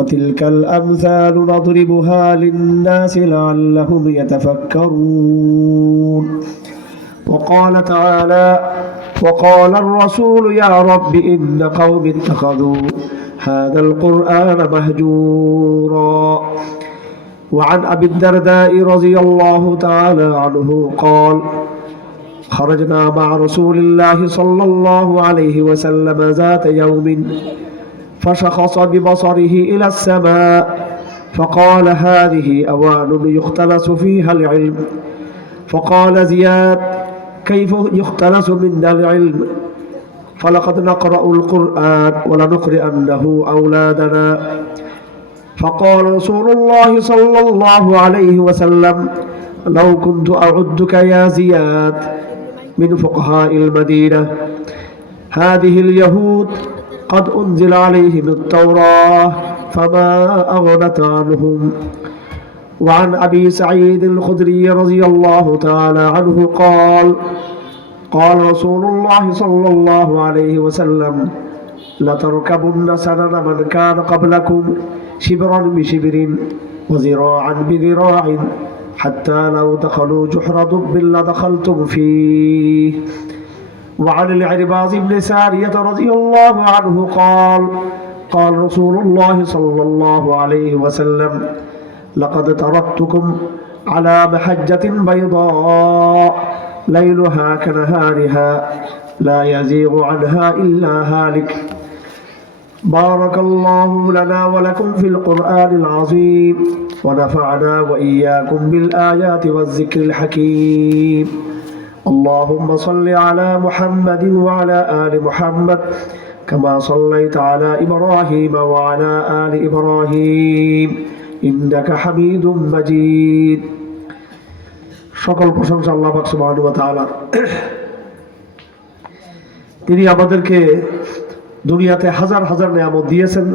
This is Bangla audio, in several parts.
وتلك الأمثال نضربها للناس لعلهم يتفكرون. وقال تعالى: وقال الرسول يا رب إن قوم اتخذوا هذا القرآن مهجورا. وعن أبي الدرداء رضي الله تعالى عنه قال: خرجنا مع رسول الله صلى الله عليه وسلم ذات يوم فشخص ببصره إلى السماء فقال: هذه أوان يختلس فيها العلم. فقال زياد: كيف يختلس منا العلم؟ فلقد نقرأ القرآن ولنقرئنه أولادنا. فقال رسول الله صلى الله عليه وسلم: لو كنت أعدك يا زياد من فقهاء المدينة. هذه اليهود قد أنزل عليهم التوراة فما أغنت عنهم. وعن أبي سعيد الخدري رضي الله تعالى عنه قال: قال رسول الله صلى الله عليه وسلم: لتركبن سنن من كان قبلكم شبرا بشبر وذراعا بذراع حتى لو دخلوا جحر ضب لدخلتم فيه. وعن العرباض بن سارية رضي الله عنه قال: قال رسول الله صلى الله عليه وسلم: لقد تركتكم على محجة بيضاء ليلها كنهارها لا يزيغ عنها إلا هالك. بارك الله لنا ولكم في القرآن العظيم ونفعنا وإياكم بالآيات والذكر الحكيم. اللهم صل على محمد وعلى آل محمد كما صليت على إبراهيم وعلى آل إبراهيم إنك حميد مجيد. সকল প্রশংসা আল্লাহ পাক সুবহানাহু ওয়া তাআলা। তিনি আমাদেরকে দুনিয়াতে হাজার হাজার নিয়ামত দিয়েছেন।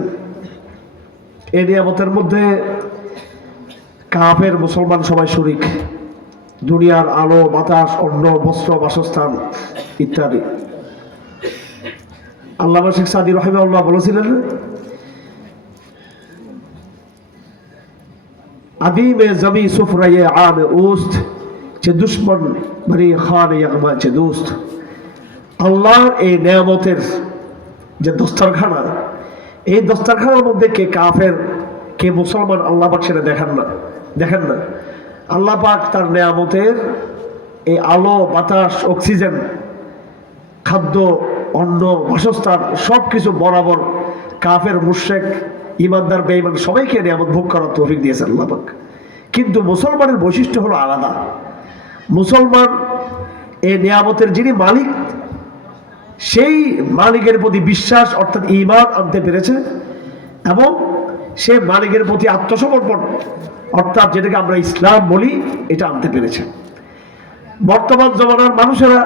এই নিয়ামতের মধ্যে কাফের মুসলমান সবাই শরীক। দুনিয়ার আলো, বাতাস, অন্ন, বস্ত্র, বাসস্থান ইত্যাদি। আল্লামা শেখ সাদি রাহিমাহুল্লাহ বলেছিলেন, আদিমে জমি সুফরায়ে আম উস্ত যে দুশ্মন বনি খান ইয়াকমা যে দোস্ত। আল্লাহর এই নিয়ামতের যে দস্তরখানা, এই দস্তরখানার মধ্যে কে কাফের কে মুসলমান আল্লাহ পাক সেটা দেখেন না। আল্লাহ পাক তার নিয়ামতের এই আলো, বাতাস, অক্সিজেন, খাদ্য, অন্ন, বাসস্থান সব কিছু বরাবর কাফের, মুশরিক, ইমানদার, বেঈমান সবাইকে নিয়ামত ভোগ করার তৌফিক দিয়েছেন আল্লাহ পাক। কিন্তু মুসলমানের বৈশিষ্ট্য হলো আলাদা। মুসলমান এই নিয়ামতের যিনি মালিক, সেই মালিকের প্রতি বিশ্বাস অর্থাৎ ঈমান আনতে পেরেছে এবং সে মালিকের প্রতি আত্মসমর্পণ অর্থাৎ যেটাকে আমরা ইসলাম বলি এটা আনতে পেরেছে। বর্তমান জমানার মানুষেরা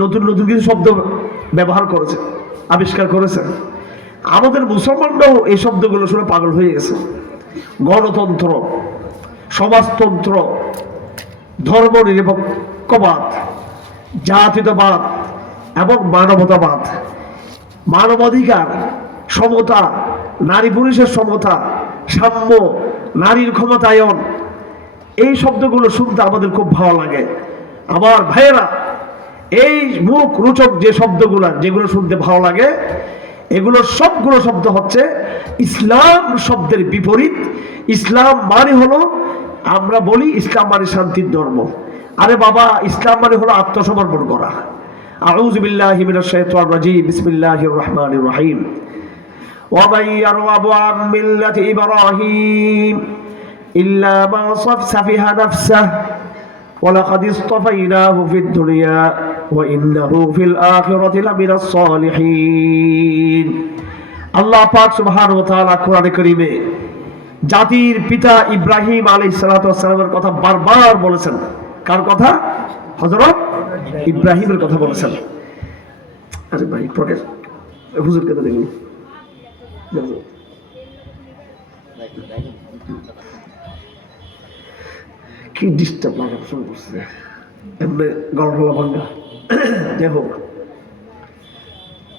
নতুন নতুন কিছু শব্দ ব্যবহার করেছে, আবিষ্কার করেছে। আমাদের মুসলমানরাও এই শব্দগুলো শুনে পাগল হয়ে গেছে। গণতন্ত্র, সমাজতন্ত্র, ধর্মনিরপেক্ষবাদ, জাতীয়তাবাদ এবং মানবতাবাদ, মানবাধিকার, সমতা, নারী পুরুষের সমতা, সাম্য, নারীর ক্ষমতায়ন, এই শব্দগুলো শুনতে আমাদের খুব ভালো লাগে। আমার ভাইয়েরা, এই মুখ রোচক যে শব্দগুলো যেগুলো শুনতে ভালো লাগে, এগুলো সবগুলো শব্দ হচ্ছে ইসলাম শব্দের বিপরীত। ইসলাম মানে হলো, আমরা বলি ইসলাম মানে শান্তির ধর্ম। আরে বাবা, ইসলাম মানে হলো আত্মসমর্পণ করা। আউযু বিল্লাহি মিনাশ শাইতানির রাজীম। বিসমিল্লাহির রহমানির রহিম। ওয়ামান ইয়ারগহাবু আন মিল্লাতি ইব্রাহিম ইল্লা মান সাফিহা নাফসাহু ওয়ালাকাদ ইসতাফাইনাহু ফিদ দুনিয়া ওয়া ইন্নাহু ফিল আখিরাতি লামিনাস সালিহিন। আল্লাহ পাক সুবহানাহু ওয়া তাআলা কোরআনে কারীমে জাতির পিতা ইব্রাহিম আলাইহিস সালাতু ওয়াস সালামের কথা বারবার বলেছেন। কার কথা? হযরত ইব্রাহিমের কথা বলেছেন। আরে ভাই প্রকাশ হুজুরকে তো দেখুন, কি ডিস্টার্ব লাগা শুরু করছে, এমনি গল্প ভাঙ্গা। যাই হোক,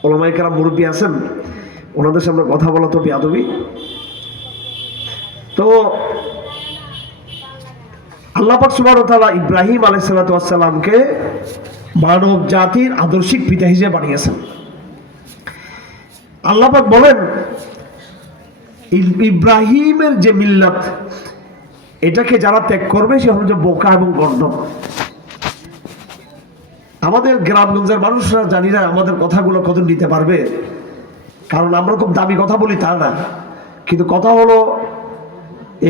ওলামায়ে কেরাম মুরব্বী আছেন, ওনাদের সামনে কথা বলা তো বেয়াদবি। তো আল্লাহ পাক সুবহানাহু ওয়া তাআলা ইব্রাহিম আলাইহিস সালাতু ওয়াস সালামকে মানব জাতির আদর্শিক পিতা হিসেবে বানিয়েছেন। আল্লাহ পাক বলেন ইব্রাহিমের যে মিল্লাত, এটাকে যারা ত্যাগ করবে সে হলো যে বোকা এবং গর্দভ। আমাদের গ্রামগঞ্জের মানুষরা জানি না আমাদের কথাগুলো কত নিতে পারবে, কারণ আমরা খুব দামি কথা বলি তা না, কিন্তু কথা হলো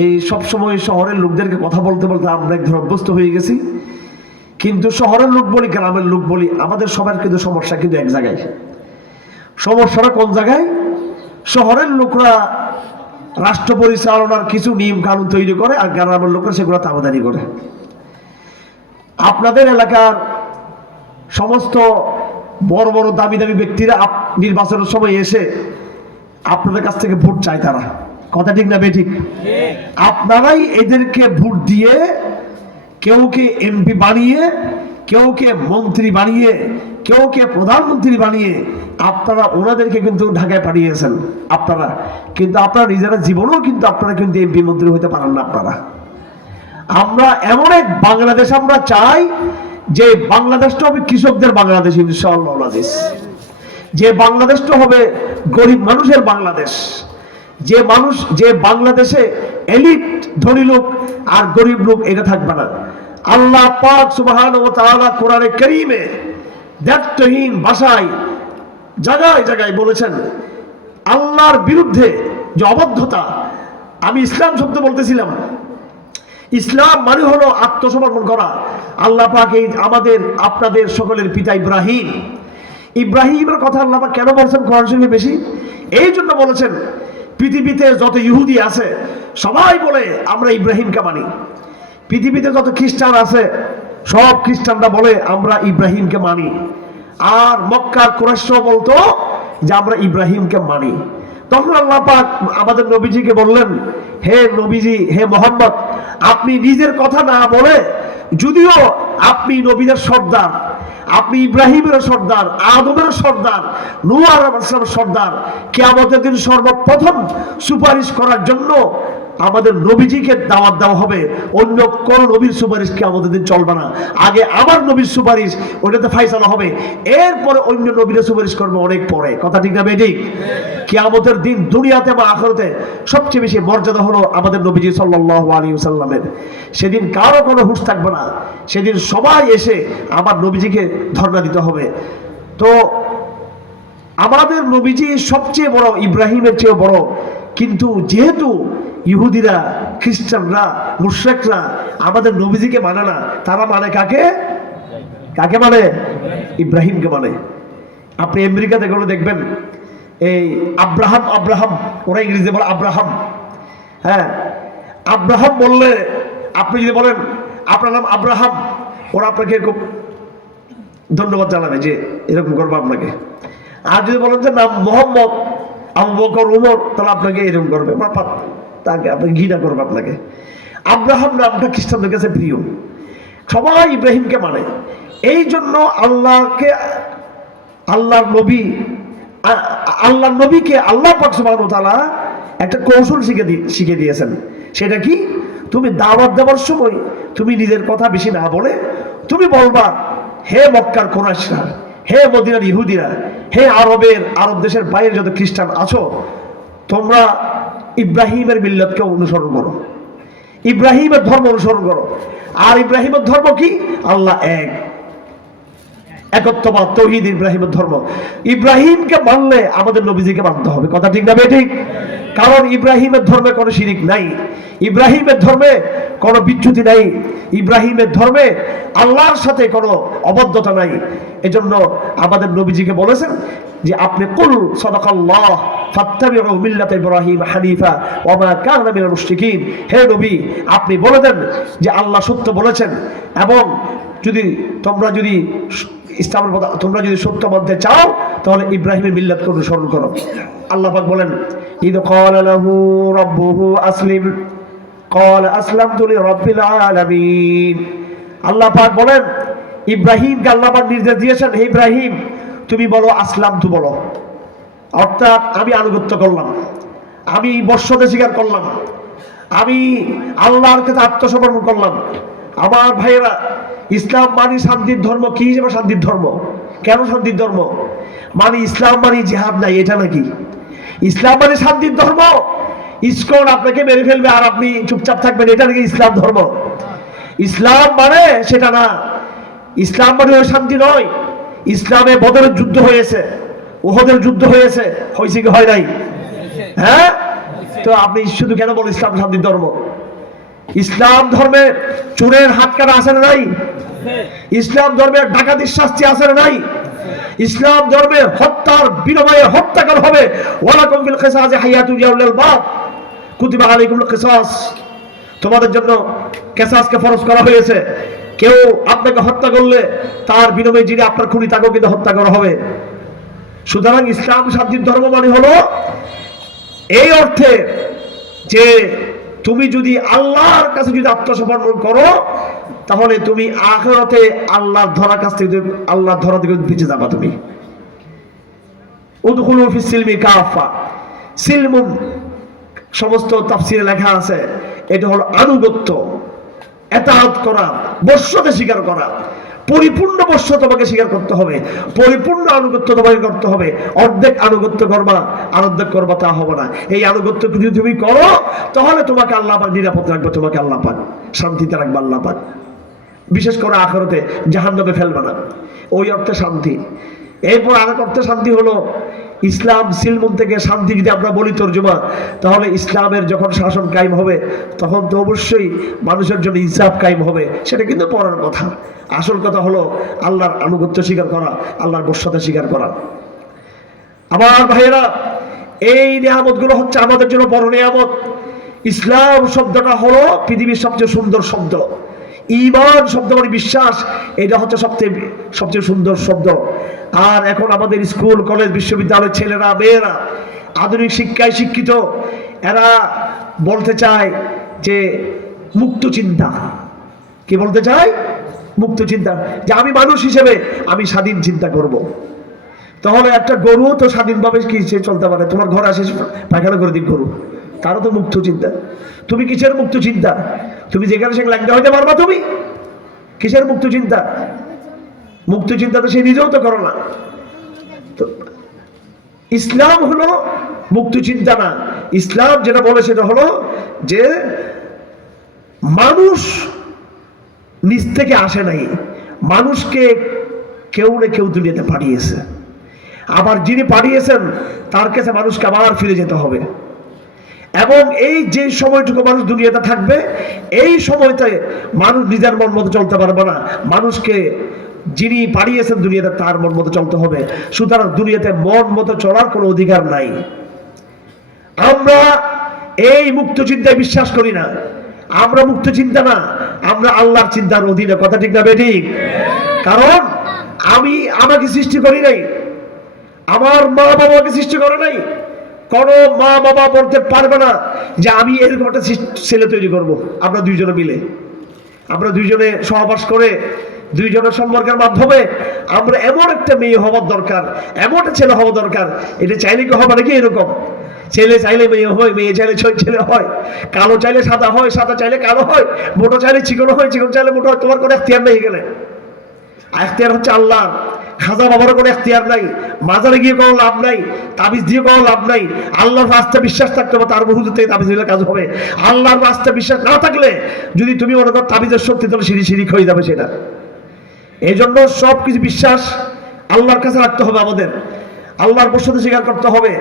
এই সবসময় শহরের লোকদেরকে কথা বলতে বলতে আমরা এক ধরনের অভ্যস্ত হয়ে গেছি। কিন্তু শহরের লোক বলি গ্রামের লোক বলি, আমাদের সবার কিন্তু সমস্যা কিন্তু এক জায়গায়। সমস্যাটা কোন জায়গায়? শহরের লোকরা রাষ্ট্র পরিচালনার কিছু নিয়ম কানুন তৈরি করে, আর গ্রামের লোকরা সেগুলো তাবাদারি করে। আপনাদের এলাকার সমস্ত বড় বড় দামি দামি ব্যক্তিরা নির্বাচনের সময় এসে আপনাদের কাছ থেকে ভোট চায়, তারা কথা ঠিক না বেঠিক? আপনারাই এদেরকে ভোট দিয়ে কেউকে এমপি বানিয়ে, কেউকে মন্ত্রী বানিয়ে, কেউকে প্রধানমন্ত্রী বানিয়ে আপনারা ওনাদেরকে কিন্তু ঢাকায় পাঠিয়েছেন আপনারা, কিন্তু আপনারা নিজেরা জীবনেও কিন্তু আপনারা কিন্তু এমপি মন্ত্রী হতে পারেন না আপনারা। আমরা এমন এক বাংলাদেশ আমরা চাই যে বাংলাদেশটা হবে কৃষকদের বাংলাদেশ ইনশাআল্লাহ আজিজ, যে বাংলাদেশটা হবে গরিব মানুষের বাংলাদেশ, যে বাংলাদেশে এলিট ধনী লোক আর গরিব লোক এটা থাকবে না। আল্লাহ পাক সুবহানাহু ওয়া তাআলা কোরআনে কারীমে দায়িত্বহীন ভাষায় জায়গায় জায়গায় বলেছেন আল্লাহর বিরুদ্ধে যে অবদ্ধতা। আমি ইসলাম শব্দ বলতেছিলাম, ইসলাম মানে হলো আত্মসমর্পণ করা। আল্লাহ পাক এই আমাদের আপনাদের সকলের পিতা ইব্রাহিমের কথা আল্লাহ পাক কেন বলছেন কোরআন শরীফে বেশি? এই জন্য বলেছেন পৃথিবীতে যত ইহুদি আছে সবাই বলে আমরা ইব্রাহিমকে মানি। পৃথিবীতে যত খ্রিস্টান আছে সব খ্রিস্টানরা বলে আমরা ইব্রাহিমকে মানি। আর মক্কার কুরাইশরা বলতো যে আমরা ইব্রাহিমকে মানি। তখন আল্লাহ পাক আমাদের নবীজিকে বললেন, হে নবীজি, হে মোহাম্মদ, আপনি নিজের কথা না বলে, যদিও আপনি নবীদের সর্দার, আপনি ইব্রাহিমের সর্দার, আদমের সর্দার, নূহ আলাইহিস সালামের সর্দার, কিয়ামতের দিন সর্বপ্রথম সুপারিশ করার জন্য আমাদের নবীজিকে দাওয়াত দেওয়া হবে। অন্য কোন নবীর সুপারিশ কিয়ামতের দিন চলবে না। আগে আমার নবীর সুপারিশ, ওইটাতে ফায়সালা হবে, এরপরে অন্য নবীরা সুপারিশ করবে অনেক পরে। কথা ঠিক না বেঠিক? কিয়ামতের দিন দুনিয়াতে বা আখিরাতে সবচেয়ে বেশি মর্যাদা হলো আমাদের নবীজি সাল্লাল্লাহু আলাইহি ওয়াসাল্লামের। সেদিন কারো কোনো হুঁশ থাকবে না, সেদিন সবাই এসে আমার নবীজিকে ধর্ণা দিতে হবে। তো আমাদের নবীজি সবচেয়ে বড়, ইব্রাহিমের চেয়ে বড়। কিন্তু যেহেতু ইহুদিরা, খ্রিস্টানরা, মুশরিকরা আমাদের নবীজিকে মানে না, তারা মানে কাকে? কাকে মানে? ইব্রাহিমকে মানে। আপনি আমেরিকাতে গেলে দেখবেন এই আব্রাহাম, ওরা ইংরেজিতে বলে আব্রাহাম। হ্যাঁ, আব্রাহাম বললে, আপনি যদি বলেন আপনার নাম আব্রাহাম, ওরা আপনাকে খুব ধন্যবাদ জানাবে যে এরকম করবো আপনাকে। আর যদি বলেন যে নাম মোহাম্মদ, আবু বকর, উমর, তাহলে আপনাকে এরকম করবে, তাকে আপনাকে ঘৃণা করবে আপনাকে। আব্রাহাম নামটা খ্রিস্টানদের কাছে প্রিয়, সবাই ইব্রাহিমকে মানে। এই জন্য আল্লাহর নবীকে আল্লাহ পাক সুবহানাহু ওয়া তাআলা একটা কৌশল শিখে দিয়েছেন। সেটা কি? তুমি দাওয়াত দেওয়ার সময় তুমি নিজের কথা বেশি না বলে তুমি বলবা, হে মক্কার কুরাইশরা, হে মদিনার ইহুদিরা, হে আরব দেশের বাইরে যত খ্রিস্টান আছো, তোমরা ইব্রাহিমের মিল্লাতকে অনুসরণ করো, ইব্রাহিমের ধর্ম অনুসরণ করো। আর ইব্রাহিমের ধর্ম কি? আল্লাহ এক, একত্ববাদ, তাওহীদ ইব্রাহিমের ধর্ম। ইব্রাহিমকে মানলে আমাদের নবীজিকে মানতে হবে। কথা ঠিক না বেঠিক? কারণ ইব্রাহিমের ধর্মে কোনো শিরিক নাই, ইব্রাহিমের ধর্মে কোনো বিচ্যুতি নাই, ইব্রাহিমের ধর্মে আল্লাহর সাথে কোনো অবদ্ধতা নাই। এজন্য আমাদের নবীজিকে বলেছেন যে আপনি কুল সাদাকাল্লাহ ফাত্তাবিউ মিল্লাত ইব্রাহিম হানিফা ওয়া মা কানা মিনাল মুশরিকিন। হে নবী, আপনি বলে দেন যে আল্লাহ সত্য বলেছেন, এবং তোমরা যদি ইসলামের কথা তোমরা যদি সত্য মানতে চাও তাহলে ইব্রাহিমের মিল্লাতকে অনুসরণ করো। আল্লাহ পাক বলেন, ইদ ক্বালা লাহু রাব্বুহু আসলিম ক্বালা আসলামতু লিরাব্বিল আলামিন। আল্লাহ পাক বলেন ইব্রাহিমকে আল্লাহ পাক নির্দেশ দিয়েছেন, হে ইব্রাহিম তুমি বলো আসলামতু বলো। অর্থাৎ আমি আনুগত্য করলাম, আমি বর্ষতে স্বীকার করলাম, আমি আল্লাহর কাছে আত্মসমর্পণ করলাম। আমার ভাইয়েরা, ইসলাম মানে শান্তির ধর্ম। কি হিসেবে শান্তির ধর্ম? কেন শান্তির ধর্ম? মানে ইসলাম মানে জিহাদ নাই, এটা নাকি? ইসলাম মানে শান্তির ধর্ম। ইসকন আপনাকে মেরে ফেলবে আর আপনি চুপচাপ থাকবেন, এটা নাকি ইসলাম ধর্ম? ইসলাম মানে সেটা না। ইসলাম মানে ওই শান্তি নয়। ইসলামে বদরের যুদ্ধ হয়েছে, উহুদের যুদ্ধ হয়েছে, হয়েছে কি হয় নাই? হ্যাঁ, তো আপনি শুধু কেন বলেন ইসলাম শান্তির ধর্ম? ইসলাম ধর্মে চোরের হাত কাটা আছে না নাই? ইসলাম ধর্মের ডাকাতির শাস্তি আছে না নাই? ইসলাম ধর্মে হত্যার বিনিময়ে হত্যা করা হবে। ওয়ালাকুম ফিল কিসাসি হায়াতুন ইয়া উলিল আলবাব, কুতিবা আলাইকুমুল কিসাস, তোমাদের জন্য কিসাসকে ফরজ করা হয়েছে। কেউ আপনাকে হত্যা করলে তার বিনিময়ে যিনি আপনার খুনি তাকেও কিন্তু হত্যা করা হবে। সুতরাং ইসলাম শান্তির ধর্ম মানে হলো এই অর্থে যে তুমি যদি আল্লাহর কাছে যদি আত্মসমর্পণ করো, তাহলে তুমি আখিরাতে আল্লাহর ধরার কাছ থেকে, আল্লাহর ধরা থেকে বেঁচে যাবা। তুমি উদখুলু ফিস সিলমি কাফা, সিলমুন সমস্ত তাফসিরে লেখা আছে, এটা হলো আনুগত্য, এতাআত করা, বর্ষতে স্বীকার করা। পরিপূর্ণ বর্ষ তোমাকে স্বীকার করতে হবে, পরিপূর্ণ আনুগত্য তোমাকে করতে হবে। অর্ধেক আনুগত্য করবা আর অর্ধেক করবা তা হবে না। এই আনুগত্য যদি তুমি করো, তাহলে তোমাকে আল্লাহ পাক নিরাপদ রাখবে, তোমাকে আল্লাহ পাক শান্তিতে রাখবে। আল্লাহ পাক বিশেষ করে আখিরাতে জাহান্নামে ফেলবে না, ওই অর্থে শান্তি। এরপর আরেক অর্থে শান্তি হলো ইসলাম সিলমুন থেকে শান্তি যদি আমরা বলি তর্জমা, তাহলে ইসলামের যখন শাসন কায়েম হবে তখন তো অবশ্যই মানুষের জন্য ইনসাফ কায়েম হবে, সেটা কিন্তু পরের কথা। আসল কথা হলো আল্লাহর আনুগত্য স্বীকার করা, আল্লাহর বর্ষতা স্বীকার করা। আমার ভাইয়েরা, এই নিয়ামতগুলো হচ্ছে আমাদের জন্য বড় নিয়ামত। ইসলাম শব্দটা হলো পৃথিবীর সবচেয়ে সুন্দর শব্দ। ঈমান শব্দ মানে বিশ্বাস, এটা হচ্ছে সবচেয়ে সুন্দর শব্দ। আর এখন আমাদের স্কুল কলেজ বিশ্ববিদ্যালয়ের ছেলেরা মেয়েরা আধুনিক শিক্ষায় শিক্ষিত, এরা বলতে চায় যে মুক্ত চিন্তা। কি বলতে চায়? মুক্ত চিন্তা, যে আমি মানুষ হিসেবে আমি স্বাধীন চিন্তা করব। তাহলে একটা গরু তো স্বাধীনভাবে কি সে চলতে পারে? তোমার ঘরে আসে পায়খানা করে দিক গরু, তারও তো মুক্ত চিন্তা। তুমি কিসের মুক্ত চিন্তা? তুমি যেখানে সে ল্যাংটা হইতে পারবা, তুমি কিসের মুক্ত চিন্তা? মুক্ত চিন্তা তো সে নিজেও তো করো না। তো ইসলাম হলো মুক্ত চিন্তা না। ইসলাম যেটা বলে সেটা হলো যে মানুষ নিজ থেকে আসে নাই, মানুষকে কেউ না কেউ দুনিয়াতে পাঠিয়েছে। আবার যিনি পাঠিয়েছেন তার কাছে মানুষকে আবার ফিরে যেতে হবে। এবং এই যে সময়টুকু মানুষ দুনিয়াতে থাকবে, এই সময়তে মানুষ নিজের মন মতো চলতে পারবে না, মানুষকে যিনি পাঠিয়েছেন দুনিয়াতে তার মন মতো চলতে হবে। সুতরাং দুনিয়াতে মন মতো চলার কোনো অধিকার নাই। আমরা এই মুক্ত চিন্তায় বিশ্বাস করি না। আমরা মুক্ত চিন্তা না, আমরা আল্লাহর চিন্তার অধীনে। কথা ঠিক না বেঠিক? কারণ আমি আমাকে সৃষ্টি করি নাই, আমার মা বাবাকে সৃষ্টি করে নাই। কোনো মা বাবা বলতে পারবে না যে আমি এরকম একটা ছেলে তৈরি করব। আমরা দুইজনে মিলে, আমরা দুইজনে সহবাস করে, দুইজনের সম্পর্কের মাধ্যমে আমরা এমন একটা মেয়ে হওয়ার দরকার, এমন একটা ছেলে হওয়া দরকার। এটা চাইলে কি হবে নাকি? এরকম ছেলে চাইলে মেয়ে হয়, মেয়ে চাইলে ছেলে হয়, কালো চাইলে সাদা হয়, সাদা চাইলে কালো হয়, মোটো চাইলে চিকন হয়, চিকন চাইলে মোটো হয়। তোমার কোনো এখতিয়ার নেই এখানে। এখতিয়ার হচ্ছে আল্লাহ। খাজা বাবারও কোনো এখতিয়ার নাই, মাজারে গিয়ে কোনো লাভ নাই, তাবিজ দিয়ে কোনো লাভ নাই। আল্লাহর রাস্তা বিশ্বাস থাকতে হবে, তার হুজুর থেকে তাবিজ দিলে কাজ হবে। আল্লাহর রাস্তা বিশ্বাস না থাকলে যদি তুমি মনে করো তাবিজের শক্তি, তাহলে শিরিক হয়ে যাবে সেটা। এই জন্য সব কিছু বিশ্বাস আল্লাহর কাছে রাখতে হবে আমাদের, আল্লাহর বর্ষতে স্বীকার করতে হবে।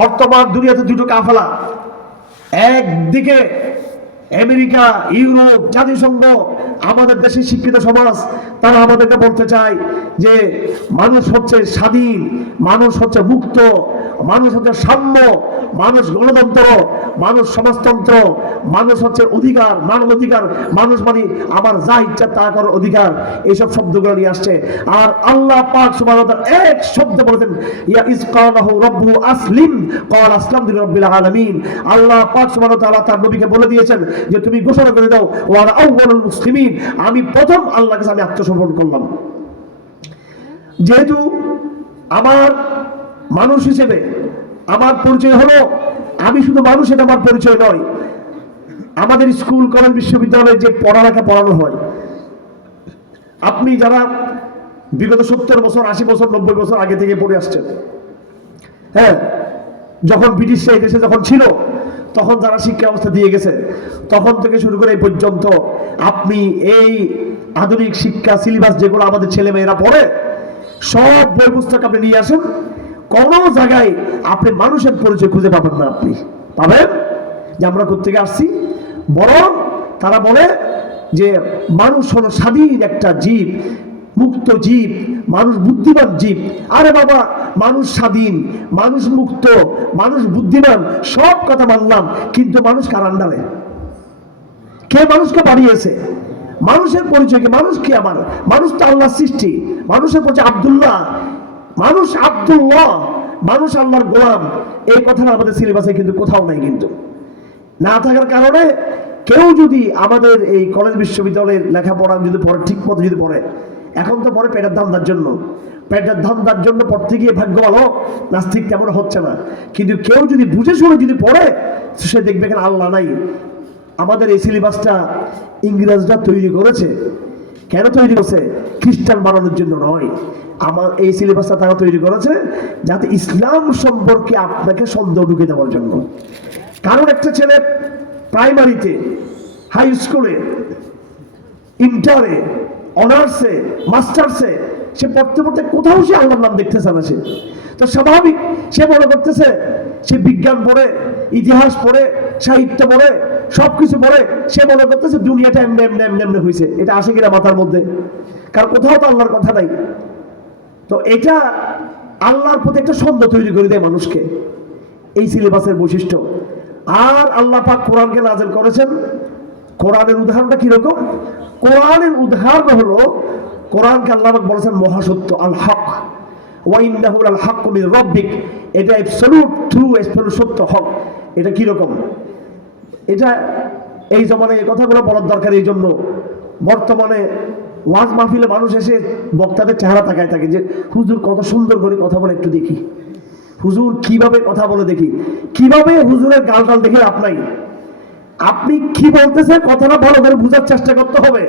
বর্তমান দুনিয়াতে দুটো কাফেলা, একদিকে আমেরিকা, ইউরোপ, জাতিসংঘ, আমাদের দেশের শিক্ষিত সমাজ, তারা আমাদেরকে বলতে চায় যে মানুষ হচ্ছে স্বাধীন, মানুষ হচ্ছে মুক্ত, মানুষ হচ্ছে সাম্য, মানুষ গণতন্ত্র, মানুষ সমাজতন্ত্র, মানুষ হচ্ছে অধিকার, মানব অধিকার, মানুষ মানে আমার যা ইচ্ছা তা করার অধিকার। এইসব শব্দগুলো নিয়ে আসছে। আর আল্লাহ পাক সুবহানাহু ওয়া তাআলা এক শব্দ বলেছেন, ইয়া ইজ ক্বালাহু রাব্বু আসলিম ক্বাল আসলামতু লিরাব্বিল আলামিন। আল্লাহ পাক সুবহানাহু ওয়া তাআলা তার নবীকে বলে দিয়েছেন যে তুমি ঘোষণা করে দাও, ওয়া আনা আউয়ালুল মুসলিমিন, আমি প্রথম আল্লাহর কাছে আমি আত্মসমর্পণ করলাম। যেহেতু আমার মানুষ হিসেবে আমার পরিচয় হলো আমি শুধু মানুষ, এটা আমার পরিচয় নয়। আমাদের স্কুল কলেজ বিশ্ববিদ্যালয়ে যে পড়ালেখা পড়ানো হয়, আপনি যারা বিগত 70 বছর 80 বছর 90 বছর আগে থেকে পড়ে আসছেন, হ্যাঁ, যখন ব্রিটিশরা এই দেশে যখন ছিল তখন যারা শিক্ষা ব্যবস্থা দিয়ে গেছে, তখন থেকে শুরু করে এই পর্যন্ত আপনি এই আধুনিক শিক্ষা সিলেবাস যেগুলো আমাদের ছেলে মেয়েরা পড়ে, সব বই পুস্তক আপনি নিয়ে আসেন, কোনো জায়গায় আপনি মানুষের পরিচয় খুঁজে পাবেন না। আপনি পাবেন যে আমরা কোত্থেকে আসছি, বরং তারা বলে যে মানুষ হলো স্বাধীন একটা জীব, মুক্ত জীব, মানুষ বুদ্ধিমান জীব। আরে বাবা, মানুষ স্বাধীন, মানুষ মুক্ত, মানুষ বুদ্ধিমান, সব কথা মানলাম, কিন্তু মানুষ কার আন্ডারে? কে মানুষকে বানিয়েছে? মানুষের পরিচয় কি? মানুষ কি? আমার মানুষ তো আল্লাহর সৃষ্টি। মানুষের পরিচয় আব্দুল্লাহ, মানুষ আব্দুল্লাহ, মানুষ আল্লাহর গোলাম। এই কথাটা আমাদের সিলেবাসে কিন্তু কোথাও নাই। কিন্তু না থাকার কারণে কেউ যদি আমাদের এই কলেজ বিশ্ববিদ্যালয়ের লেখাপড়া যদি পড়ে, ঠিক মতো যদি পড়ে, এখন তো পড়ে পেটের ধান্দার জন্য, পেটের ধান্দার জন্য পড়তে গিয়ে ভাগ্য ভালো, নাস্তিক তেমন হচ্ছে না। কিন্তু কেউ যদি বুঝে শুনে যদি পড়ে, সে দেখবে এখানে আল্লাহ নাই। আমাদের এই সিলেবাসটা ইংরেজরা তৈরি করেছে। কেন তৈরি করছে? খ্রিস্টান বানানোর জন্য নয়। আমার এই সিলেবাসটা তারা তৈরি করেছে যাতে ইসলাম সম্পর্কে আপনাকে সন্দেহ ঢুকে দেওয়ার জন্য। কারণ একটা ছেলে প্রাইমারিতে, হাই স্কুলে, ইন্টারে, অনার্সে, মাস্টার্সে সে পড়তে পড়তে কোথাও সে আল্লাহর নাম দেখতেছে না। সে তো স্বাভাবিক, সে মনে করতেছে সে বিজ্ঞান পড়ে, ইতিহাস পড়ে, সাহিত্য পড়ে, সবকিছু পড়ে, সে মনে করতেছে দুনিয়াটা এমনি এমনি এমনি এমনি হয়েছে। এটা আসে কিনা মাথার মধ্যে? কারণ কোথাও তো আল্লাহর কথা নাই। তো এটা আল্লাহর প্রতি একটা সন্দেহ তৈরি করে দেয় মানুষকে, এই সিলেবাসের বৈশিষ্ট্য। আর আল্লাহ পাক কোরআনকে নাযিল করেছেন। কোরআনের উদাহরণটা কিরকম? কোরআনের উদাহরণ হলো, কোরআনকে আল্লাহ পাক বলেছেন মহাসত্য, আল হক, ওয়া ইন্নাহু লাল হাক্কু মির রাব্বিক। এটা অ্যাবসলিউট ট্রু, অ্যাবসলিউট সত্য, হক। এটা কিরকম? এটা এই জমানায় এই কথাগুলো বলার দরকার। এই জন্য বর্তমানে ওয়াজ মাহফিলে মানুষ এসে বক্তাদের চেহারা তাকায় থাকে যে হুজুর কত সুন্দর করে কথা বলে, একটু দেখি হুজুর কিভাবে কথা বলে, দেখি কিভাবে হুজুরের গালটাল দেখে আপনাই। আপনি কি বলতেছে কথাটা ভালো করে বোঝার চেষ্টা করতে হবে,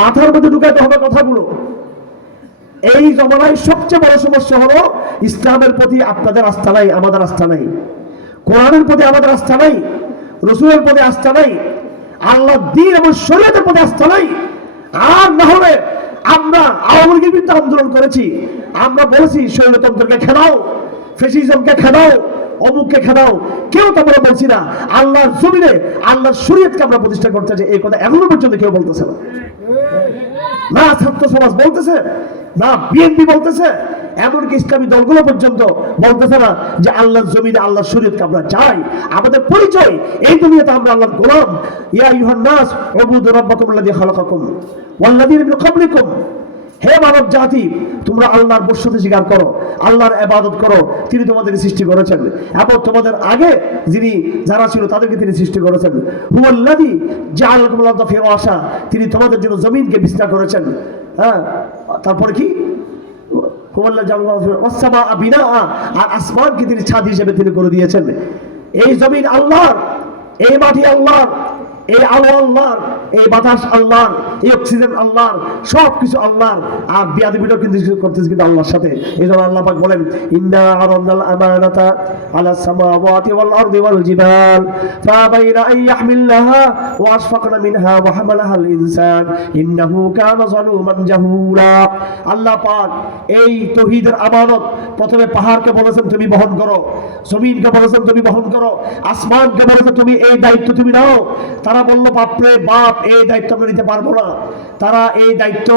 মাথার মধ্যে ঢুকাইতে হবে কথাগুলো। এই জমানায় সবচেয়ে বড় সমস্যা হলো ইসলামের প্রতি আপনাদের আস্থা নাই, আমাদের আস্থা নাই। কোরআনের প্রতি আমাদের আস্থা নাই, রসুলের প্রতি আস্থা নাই, আল্লাহ দ্বীন এবং শরীয়তের প্রতি আস্থা নাই। আর না হলে আমরা আওয়ামী লীগের বিরুদ্ধে আন্দোলন করেছি, আমরা বলেছি স্বৈরতন্ত্রকে খেদাও, ফ্যাসিজমকে খেদাও, অমুককে খেদাও, কেউ তো আমরা বলছি না। আল্লাহর জমিনে আল্লাহর শরীয়তকে আমরা প্রতিষ্ঠা করতে চাই, এই কথা এখনো পর্যন্ত কেউ বলতেছে না। না ছাত্র সমাজ বলতেছে, না বিএনপি বলতেছে, এমনকি ইসলামী দলগুলো পর্যন্ত বলতেছে না যে আল্লাহর জমিনে আল্লাহর শরীয়তকে আমরা চাই। আমাদের পরিচয় এই দুনিয়াতে আমরা আল্লাহর গোলাম। ইয়া আইয়ুহান নাস উবুদু রাব্বাকুম আল্লাযী খালাকাকুম ওয়াল্লাযীনা মিন ক্বাবলিকুম। হে মানব জাতি, তোমরা আল্লাহর বশ্যতা স্বীকার করো, আল্লাহর ইবাদত করো। তিনি তোমাদেরকে সৃষ্টি করেছেন এবং তোমাদের আগে যারা ছিল তাদেরকে তিনি সৃষ্টি করেছেন। হুয়াল্লাযী জাআলাকুমুল আরদা ফিরাশা, তিনি তোমাদের জন্য জমিনকে বিছানা করেছেন। হ্যাঁ, তারপরে কি? হুয়াল্লাযী জাআলা ওয়াস সামাআ বিনাআ, আর আসমানকে তিনি ছাদ হিসেবে তিনি করে দিয়েছেন। এই জমিন আল্লাহর, এই মাটি আল্লাহর, এই আলো আল্লাহর, এই বাতাস আল্লাহর, এই অক্সিজেন আল্লাহর, সবকিছু আল্লাহর। আর বিয়াদবিটাও কিন্তু করতেছে কিন্তু আল্লাহর সাথে। এই জন্য আল্লাহ পাক বলেন ইন্না আরাদনাল আমানাতা আলাস সামাওয়াতি ওয়াল আরদি ওয়াল জিবাল ফাবাইনা আন ইয়াহমিলাহা ওয়া আশফাকনা মিনহা ওয়া হামালাহাল ইনসান ইন্নাহু কানা যালুমান জাহুলা। আল্লাহ পাক এই তাওহীদের আমানত প্রথমে পাহাড়কে বলেছেন তুমি বহন করো, জমিনকে বলেছেন তুমি বহন করো, আসমানকে বলেছেন তুমি এই দায়িত্ব তুমি নাও। তারা বলল বাপরে বাপ, এই দায়িত্ব আমরা নিতে পারবো না। তারা এই দায়িত্ব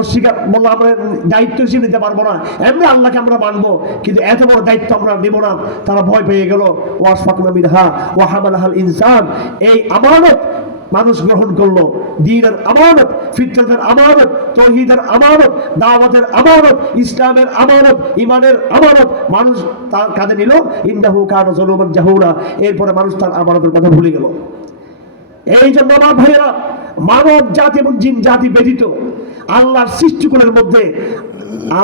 অস্বীকার বললো, আমরা দায়িত্ব হিসেবে নিতে পারবো না, এমনি আল্লাহকে আমরা মানবো, কিন্তু এত বড় দায়িত্ব আমরা নেব না। তারা ভয় পেয়ে গেল। ওয়াশফাকনা মিনহা ওয়া হামালাহাল ইনসান, এই আমানত মানুষ গ্রহণ করলো। দ্বীনের আমানত, ফিতরতের আমানত, তাওহীদের আমানত, দাওয়াতের আমানত, ইসলামের আমানত, ঈমানের আমানত মানুষ তার কাঁধে নিল। ইন্নাহু কানা যালুমান জাহুলা। এরপরে মানুষ তার আমানতের কথা ভুলে গেল। এই জন্য আমার ভাইয়েরা, মানব জাতি এবং জিন জাতি ব্যতীত আল্লাহর সৃষ্টিকুলের মধ্যে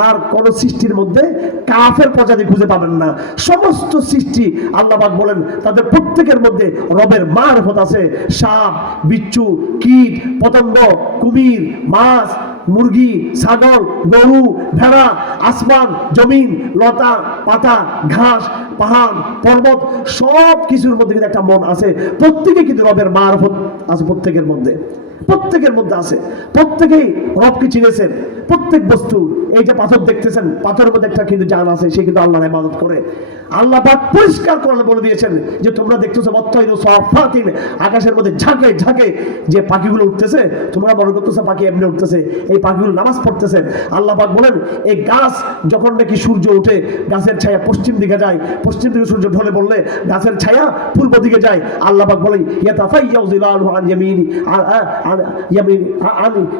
আর কোন সৃষ্টির মধ্যে কাফের প্রজাতি খুঁজে পাবেন না। সমস্ত সৃষ্টি আল্লাহ পাক বলেন তাদের প্রত্যেকের মধ্যে রবের মারফত আছে। সাপ, বিচ্ছু, কীট, পতঙ্গ, কুমির, মাছ, মুরগি, ছাগল, গরু, ভেড়া, আসমান, জমিন, লতা পাতা, ঘাস, পাহাড়, পর্বত, সব কিছুর মধ্যে কিন্তু একটা মন আছে। প্রত্যেকে কিন্তু রবের মারফত আছে, প্রত্যেকের মধ্যে আছে। প্রত্যেকেই রবকে চিনেছেন। প্রত্যেক বস্তু, এই যে পাথর দেখতেছেন, পাথরের মধ্যে একটা কিন্তু জান আছে, সে কিন্তু আল্লাহর ইবাদত করে। আল্লাহ পাক পরিষ্কার করে বলে দিয়েছেন যে তোমরা দেখতেছো বত্তাইরু সাফাতিন, আকাশের মধ্যে ঝাঁকে ঝাঁকে যে পাখিগুলো উঠতেছে, তোমরা মনে করতেছো পাখি এমনি উঠতেছে, এই পাখিগুলো নামাজ পড়তেছে। আল্লাহ পাক বলেন এই গাছ যখন নাকি সূর্য উঠে, গাছের ছায়া পশ্চিম দিকে যায়, পশ্চিম দিকে সূর্য ঢলে পড়লে গাছের ছায়া পূর্ব দিকে যায়। আল্লাহ পাক বলেন ইয়াতাফাইয়াউ যিলালুহু আন ইয়ামিনি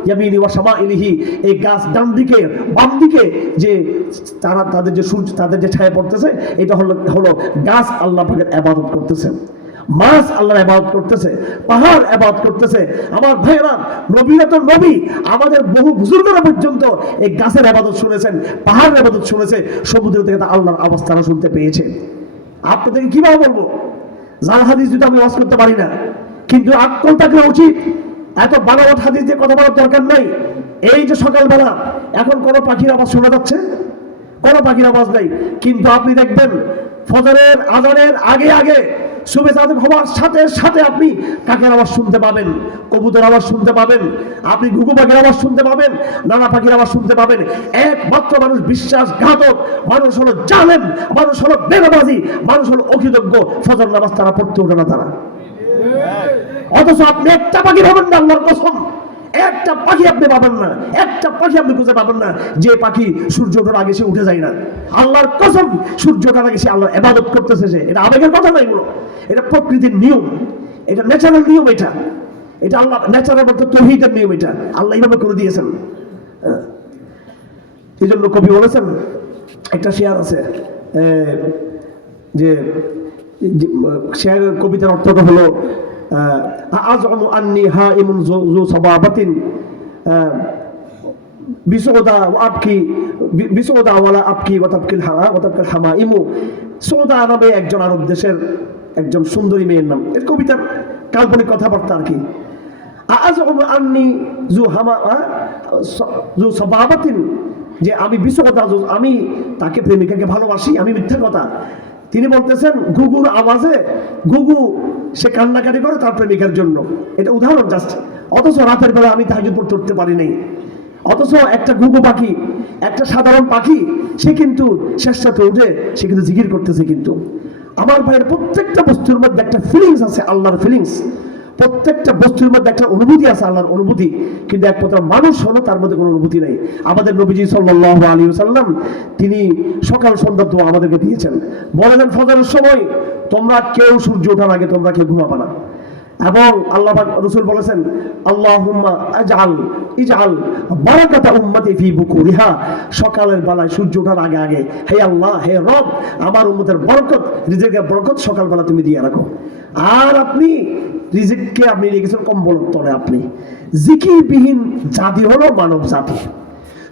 ইয়ামিনি ওয়া শামাইলিহি, এই গাছ ডান দিকে বাম দিকে যে তারা তাদের যে সূর্য তাদের যে ছায়া পড়তেছে, এটা হলো গাছ আল্লাহ পাকের ইবাদত করতেছে, মাছ আল্লাহর ইবাদত করতেছে, পাহাড় ইবাদত করতেছে। আমার ভাইরা, নবীরা তো নবী, আমাদের বহু বুজুর্গরা পর্যন্ত এই গাছের ইবাদত শুনেছেন, পাহাড়ের ইবাদত শুনেছে, সমুদ্র থেকে আল্লাহর আওয়াজ তারা শুনতে পেয়েছে। আপনাদেরকে কিভাবে বলবো? জাল হাদিস যদি আমি ওয়াজ করতে পারি না, কিন্তু আকল থাকা উচিত। এত বানোয়াট হাদিস দিয়ে কথা বলার দরকার নাই। এই যে সকালবেলা এখন কোনো পাখির আওয়াজ শোনা যাচ্ছে? কোনো পাখির আওয়াজ নাই, কিন্তু আপনি দেখবেন ফজরের আজানের আগে আগে শুভে চাঁদ হওয়ার সাথে সাথে আপনি কাকের আওয়াজ শুনতে পাবেন, কবুতর আওয়াজ শুনতে পাবেন, আপনি ঘুঘু পাখির আওয়াজ শুনতে পাবেন, নানা পাখির আওয়াজ শুনতে পাবেন। একমাত্র মানুষ বিশ্বাসঘাতক, মানুষ হলো জালেম, মানুষ হলো বেনামাজি, মানুষ হলো অকৃতজ্ঞ। ফজর নামাজ তারা পড়তে ওঠে না তারা। অথচ আপনি একটা পাখি পাবেন না, আল্লাহর কসম, একটা পাখি আপনি পাবেন না, একটা পাখি আপনি খুঁজে পাবেন না যে পাখি সূর্য ওঠার আগে সে উঠে যায় না। আল্লাহর কসম, সূর্য ওঠার আগে সে আল্লাহর ইবাদত করতেছে। সে এটা আবেগের কথা না, এগুলো এটা প্রকৃতির নিয়ম, এটা ন্যাচারাল নিয়ম, এটা আল্লাহ ন্যাচারাল বলতে তাওহীদের নিয়ম, এটা আল্লাহ এইভাবে করে দিয়েছেন। এই জন্য কবি বলেছেন, একটা শেয়ার আছে যে শেয়ারের কবিতার অর্থটা হলো আযমু আন্নী হাইমুন যু সাবাবাতিন বিসউদা ওয়া আবকি বিসউদা ওয়ালা আবকি ওয়া তাবকিল হামাইমু। সৌদা নামে একজন আরব দেশের একজন সুন্দরী মেয়ের নাম। এর কবিতার কাল্পনিক কথাবার্তা আর কি। আযমু আন্নী যু সাবাবাতিন, যে আমি বিসউদা, আমি তাকে প্রেমিকাকে ভালোবাসি, আমি মিথ্যা কথা। তিনি বলতেছেন ঘুঘুর আওয়াজে ঘুঘু সে কান্নাকাটি করে তার প্রেমিকার জন্য, এটা উদাহরণ জাস্ট। অথচ রাতের বেলা আমি তাহাজ্জুদ পড়তে উঠতে পারি নাই। অথচ একটা ঘুঘু পাখি, একটা সাধারণ পাখি, সে কিন্তু শেষরাতে উঠে সে কিন্তু জিকির করতেছে। কিন্তু আমার ভাইয়ের প্রত্যেকটা বস্তুর মধ্যে একটা ফিলিংস আছে, আল্লাহর ফিলিংস। প্রত্যেকটা বস্তুর মধ্যে একটা অনুভূতি আছে, আল্লাহর অনুভূতি। কিন্তু একমাত্র মানুষ হলো তার মধ্যে কোনো অনুভূতি নেই। আমাদের নবীজি সাল্লাল্লাহু আলাইহি ওয়াসাল্লাম তিনি সকাল সন্ধ্যা দোয়া আমাদেরকে দিয়েছেন। বলেছেন ফজরের সময় তোমরা কেউ সূর্য ওঠার আগে তোমরা কেউ ঘুমাবে না। এবং আল্লাহ রাসূল বলেছেন আল্লাহুম্মা ইজআল বারাকাতা উম্মতি ফি বুকুরিহা, সকালের বেলায় সূর্য ওঠার আগে আগে হে আল্লাহ, হে রব, আমার উম্মতের বরকত, রিজিকের বরকত সকালবেলা তুমি দিয়ে রাখো। আর আপনি রিজিককে আপনি রেখেছেন কম্বলের তলে। আপনি জিকিরবিহীন জাতি হলো মানব জাতি,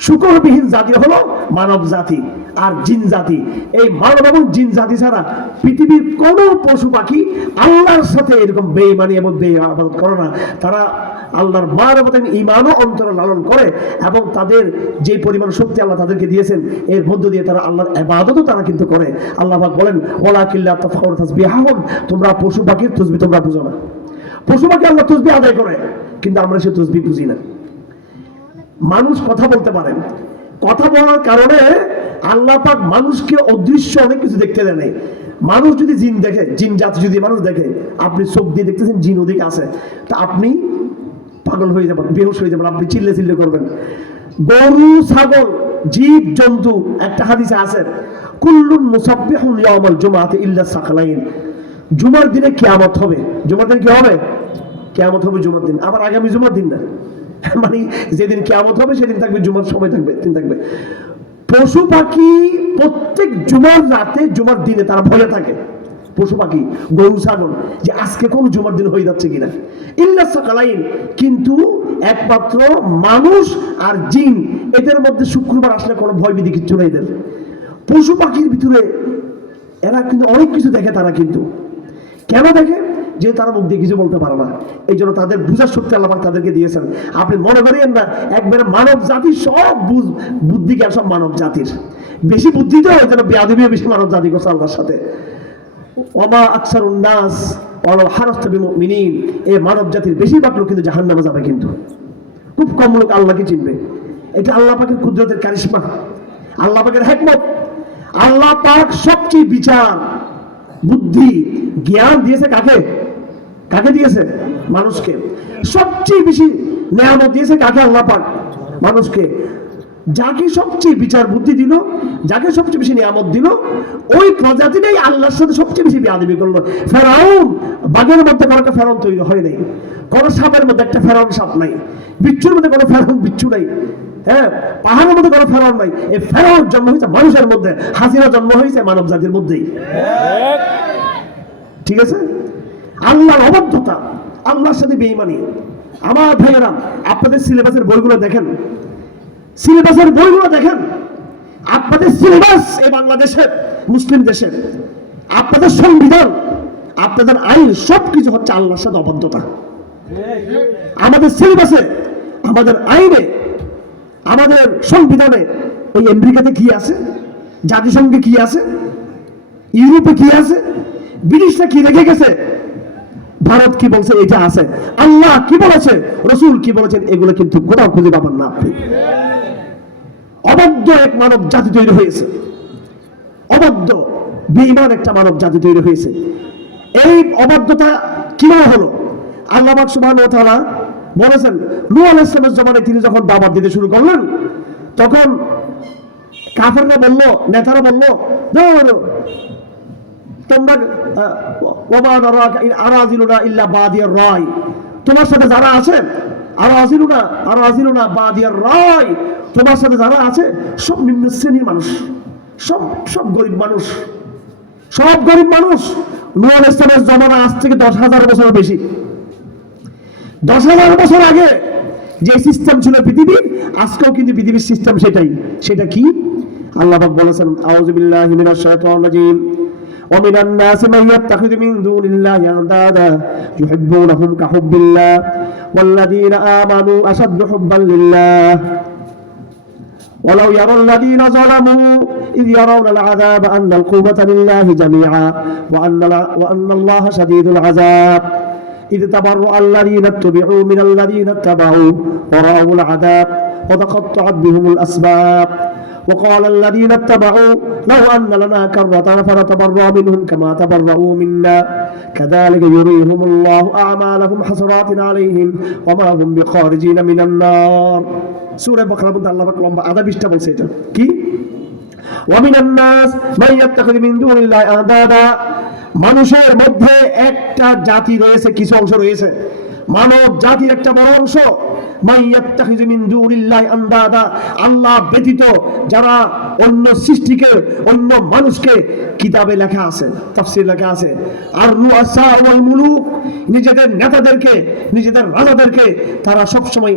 শুকরবিহীন জাতি হলো মানব জাতি আর জিন জাতি। এই মানব এবং জিন জাতি ছাড়া পৃথিবীর কোনো পশু পাখি আল্লাহর সাথে এরকম বেঈমানি এবং বেইবাদত করে না। তারা আল্লাহর মানবত ঈমানও অন্তরে লালন করে, এবং তাদের যে পরিমাণ শক্তি আল্লাহ তাদেরকে দিয়েছেন এর মধ্য দিয়ে তারা আল্লাহর ইবাদতও তারা কিন্তু করে। আল্লাহ পাক বলেন ওয়ালাকিল্লা তাফাউর তাসবিহাহুম, তোমরা পশু পাখির তাসবিহ তোমরা বুঝো না। পশু পাখি আল্লাহ তাসবিহ আদায় করে, কিন্তু আমরা সে তাসবিহ বুঝি না। মানুষ কথা বলতে পারেন, কথা বলার কারণে আল্লাহ পাক মানুষকে অদৃশ্য অনেক কিছু দেখতে দেয় নাই। মানুষ যদি জিন দেখে, জিন জাতি যদি মানুষ দেখে, আপনি চোখ দিয়ে দেখতেছেন জিন ওদিকে আছে, তা আপনি পাগল হয়ে যাবেন, বেহুশ হয়ে যাবেন, আপনি চিল্লে চিল্লে করবেন। গরু, ছাগল, জীব জন্তু, একটা হাদিসে আছে কুল্লুন মুসাব্বিহুন ইয়াউমাল জুমআতি ইল্লা সাকলাইন, জুমার দিনে কিয়ামত হবে। জুমার দিন কি হবে? কিয়ামত হবে জুমার দিন, আবার আগামী জুমার দিন না, মানে যেদিন কিয়ামত হবে সেদিন থাকবে, জুমার সময় থাকবে, দিন থাকবে। পশু পাখি প্রত্যেক জুমার রাতে, জুমার দিনে তারা ভয়ে থাকে। পশু পাখি, গরু ছাগল, যে আজকে কোন জুমার দিন হয়ে যাচ্ছে কিনা। ইল্লা সাকালাইন, কিন্তু একমাত্র মানুষ আর জিন, এদের মধ্যে শুক্রবার আসলে কোনো ভয়ভীতি কিচ্ছু নেই এদের। পশু পাখির ভিতরে এরা কিন্তু অনেক কিছু দেখে, তারা কিন্তু কেন দেখে? যে তারা মুখ দিয়ে কিছু বলতে পারে না, এই জন্য তাদের বুঝার শক্তি আল্লাহ পাক তাদেরকে দিয়েছেন। আপনি মনে করেন না একবারে মানব জাতির সব বুদ্ধি জ্ঞান সব মানব জাতির, বেশি বুদ্ধি তো ওই জন্য বেয়াদবিও বেশি মানব জাতি করছে আল্লাহর সাথে। ওমা আকসারুন নাস ওয়ালাউ হারাসতা বিমুমিনিন, এই মানব জাতির বেশিরভাগ লোক কিন্তু জাহান্নামে যাবে, কিন্তু খুব কম লোক আল্লাহকে চিনবে। এটা আল্লাহ পাকের কুদরতের কারিশমা, আল্লাহ পাকের হিকমত। আল্লাহ পাক সবচেয়ে বিচার, বুদ্ধি, জ্ঞান দিয়েছে কাকে? কাকে দিয়েছে? মানুষকে। সবচেয়ে বেশি নিয়ামত দিয়েছে কাকে? আল্লাহ পাক মানুষকে। যাকে সবচেয়ে বিচার বুদ্ধি দিল, যাকে সবচেয়ে বেশি নিয়ামত দিল, ওই প্রজাতিটাই আল্লাহর সাথে সবচেয়ে বেশি বেয়াদবি করলো। ফেরাউন, বাঘের মধ্যে কোনো একটা ফেরাউন তৈরি হয় নাই, কোনো সাপের মধ্যে একটা ফেরাউন সাপ নাই, বিচ্ছুর মধ্যে কোনো ফেরাউন বিচ্ছু নাই, হ্যাঁ, পাহাড়ের মধ্যে কোনো ফেরাউন নাই। এই ফেরাউন জন্ম হয়েছে মানুষের মধ্যে, হাসিনা জন্ম হয়েছে মানব জাতির মধ্যেই। ঠিক আছে? আল্লাহর অবাধ্যতা, আল্লাহর সাথে বেঈমানি। আমার ভাইয়েরা, আপনাদের সিলেবাসের বইগুলো দেখেন, সিলেবাসের বইগুলো দেখেন। আপনাদের সিলেবাস এই বাংলাদেশের মুসলিম দেশের, আপনাদের সংবিধান, আপনাদের আইন সবকিছু হচ্ছে আল্লাহর সাথে অবাধ্যতা। আমাদের সিলেবাসে, আমাদের আইনে, আমাদের সংবিধানে ওই আমেরিকাতে কি আছে, জাতিসংঘে কি আছে, ইউরোপে কি আছে, ব্রিটিশরা কি রেখে গেছে, ভারত কি বলছে এটা আছে, আল্লাহ কি বলেছে, রসুল কি বলেছেন, এগুলো কিন্তু কোথাও খুঁজে পাবেন না আপনি। অবাধ্য এক মানব জাতি তৈরি হয়েছে, অবাধ্য বেঈমান একটা মানব জাতি তৈরি হয়েছে। এই অবাধ্যতা কিভাবে হলো? আল্লাহ পাক সুবহানাহু ওয়া তাআলা বলেছেন, নূহ আলাইহিস সালামের জমানায় তিনি যখন দাওয়াত দিতে শুরু করলেন, তখন কাফেররা বলল, নেতারা বলল, তোমরা তোমার সাথে যারা আছে, তোমার সাথে যারা আছে সব নিম্ন শ্রেণীর মানুষ, সব গরিব মানুষ, সব গরিব মানুষ। নূহ আলাইহিস সালামের জমানা আজ থেকে 10,000 বছর বেশি, 10,000 বছর আগে যে সিস্টেম ছিল পৃথিবীর, আজকেও কিন্তু পৃথিবীর সিস্টেম সেটাই। সেটা কি? আল্লাহ পাক বলেছেন, আউযু বিল্লাহি মিনাশ শাইতানির রাজীম, ومن الناس من يتخذ من دون الله أندادا يحبونهم كحب الله والذين آمنوا أشد حبا لله ولو يرى الذين ظلموا إذ يرون العذاب أن القوة لله جميعا وأن الله شديد العذاب إذ تبرأ الذين اتبعوا من الذين اتبعوا ورأوا العذاب وتقطعت بهم الأسباب وقال الذين اتبعوا لو أن لنا كرة فنتبرأ منهم كما تبرأوا منا كذلك يريهم الله أعمالهم حسرات عليهم وما هم بخارجين من النار। সূরা বাকারা বলতে আল্লাহ পাক লম্বা আধা পৃষ্ঠা বলছে এটা কি? ومن الناس من يتخذ من دون الله أندادا, মানুষের মধ্যে একটা জাতি রয়েছে, কিছু অংশ রয়েছে, মানব জাতির একটা বড় অংশ, মাইয়াত্তাখিযু মিন দুনিল্লাহি আনদাদা, আল্লাহ ব্যতীত যারা অন্য সৃষ্টিকে, অন্য মানুষকে, কিতাবে লেখা আছে, তাফসীর লেখা আছে, আর রুআসা ওয়াল মুলুক, নিজেদের নেতাদেরকে, নিজেদের রাজাদেরকে তারা সব সময়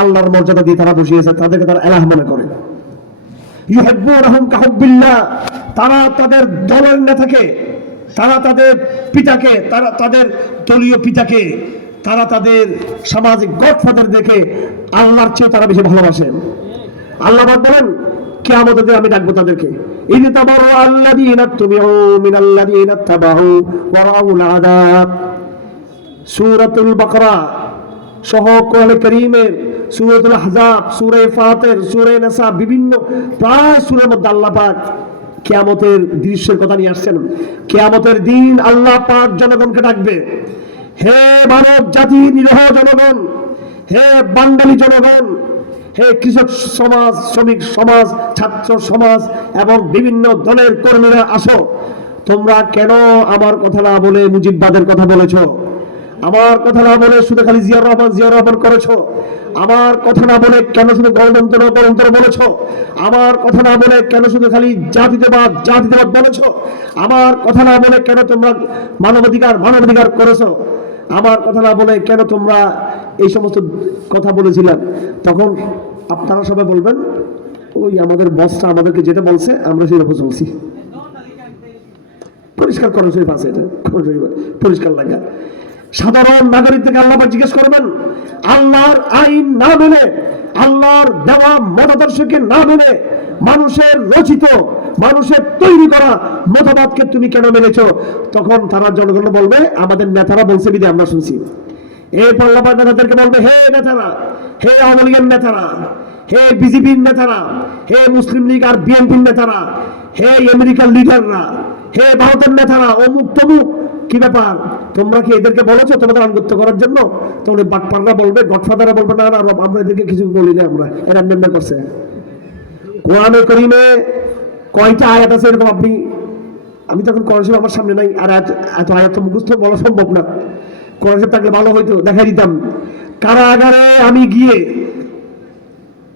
আল্লাহর মর্যাদা দিয়ে তারা বসিয়েছে, তাদেরকে তারা ইলাহ মনে করে। ইউহিব্বুনাহুম কাহুব্বিল্লাহ, তারা তাদের দলের নেতাকে, তারা তাদের পিতাকে, তারা তাদের দলীয় পিতাকে, তারা তাদের সামাজিক গডফাদার দেখে আল্লাহর চেয়ে তারা বেশি ভালোবাসে। আল্লাহ বলেন, কিয়ামতের দিন আমি ডাকবো তাদেরকে, ইদ তাবারু আল্লাযীনা তুবিউ মিনাল্লাযীনা তাবাউ ওয়া রাউল আযাব। সূরাতুল বাকারা সহ কোরআনে কারীমের সূরাতুল আহজাব, সূরা ফাতির, সূরা নিসা, বিভিন্ন প্রায় সূরার মধ্যে আল্লাহ পাক কিয়ামতের দৃশ্যের কথা নিয়ে আসছেন। কিয়ামতের দিন আল্লাহ পাক জনগণকে ডাকবে, হে মানব জাতি, নিরহ জনগণ, হে বাঙালি জনগণ, হে কৃষক সমাজ, শ্রমিক সমাজ, ছাত্র সমাজ এবং বিভিন্ন দলের কর্মীরা, আসো, তোমরা কেন আমার কথা না বলে মুজিববাদের কথা বলেছ? আমার কথা না বলে শুধু খালি জিয়াউর রহমান করেছো? আমার কথা না বলে কেন শুধু গণতন্ত্র বলেছো? আমার কথা না বলে কেন শুধু খালি জাতিবাদ বলেছো? আমার কথা না বলে কেন তোমরা মানবাধিকার করেছো? আমার কথা না বলে কেন তোমরা এই সমস্ত কথা বলেছিলাম, তখন আপনারা সবাই বলবেন ওই আমাদের বসটা আমাদেরকে যেটা বলছে আমরা সেরকম চলছি। পরিষ্কার করেন সেই পাশে, এটা পরিষ্কার লাগা। সাধারণ নাগরিক থেকে আল্লাহ জিজ্ঞেস করবেন, আল্লাহর আইন না মেনে, আল্লাহর দেওয়া মতাদর্শকে না মেনে, মানুষের রচিত, মানুষের তৈরি করা মতবাদকে তুমি কেন মেনেছ? তখন তারা জনগণ বলবে আমাদের নেতারা বলছে বিধে আমরা শুনছি। এই পাল্লাপার নেতাদেরকে বলবে, হে নেতারা, হে আওয়ামী লীগের নেতারা, হে বিজেপির নেতারা, হে মুসলিম লীগ আর বিএনপির নেতারা, হে আমেরিকার লিডাররা, হে ভারতের নেতারা, অমুক তমুক, কি ব্যাপার তোমরা কি এদেরকে বলেছো তোমাদের আনুগত্য করার জন্য? তোমরা বাটপাররা বলবে, গডফাদাররা বলবে না না আমরা এদেরকে কিছু বলি না, আমরা এরা মেম্বার করছে। কোরআনে কারীমে কয়টা আয়াত আছে এরকম? আমি তখন কোরআন শরীফ আমার সামনে নাই, আর এত আয়াত মুখস্থ বলা সম্ভব না। কোরআন শরীফ থাকলে ভালো হইতো, দেখাই দিতাম। কারাগারে আমি গিয়ে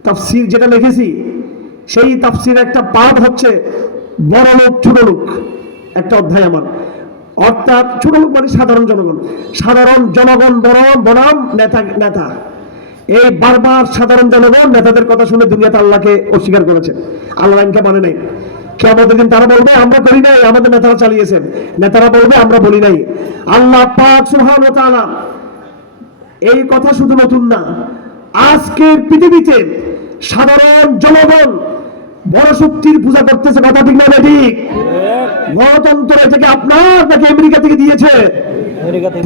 তাফসীর যেটা লিখেছি, সেই তাফসীর একটা পাঠ হচ্ছে বড় লোক ছোট লোক, একটা অধ্যায় আমার। অর্থাৎ ছোট লোক মানে সাধারণ জনগণ, সাধারণ জনগণ বনাম নেতা। এই বারবার সাধারণ জনগণ নেতাদের কথা শুনে দুনিয়াতে আল্লাহকে অস্বীকার করেছে, আল্লাহ আইনকে মানে নাই। কিয়ামতের দিন তারা বলবে আমরা করি নাই, আমাদের নেতারা চালিয়েছেন। নেতারা বলবে আমরা বলি নাই। আল্লাহ পাক সুবহানাহু ওয়া তাআলা এই কথা শুধু নতুন না, আজকের পৃথিবীতে সাধারণ জনগণ বড় শক্তির পূজা করতেছে, কথা ঠিক না ঠিক? গণতন্ত্র থেকে আপনার নাকি আমেরিকা থেকে দিয়েছে?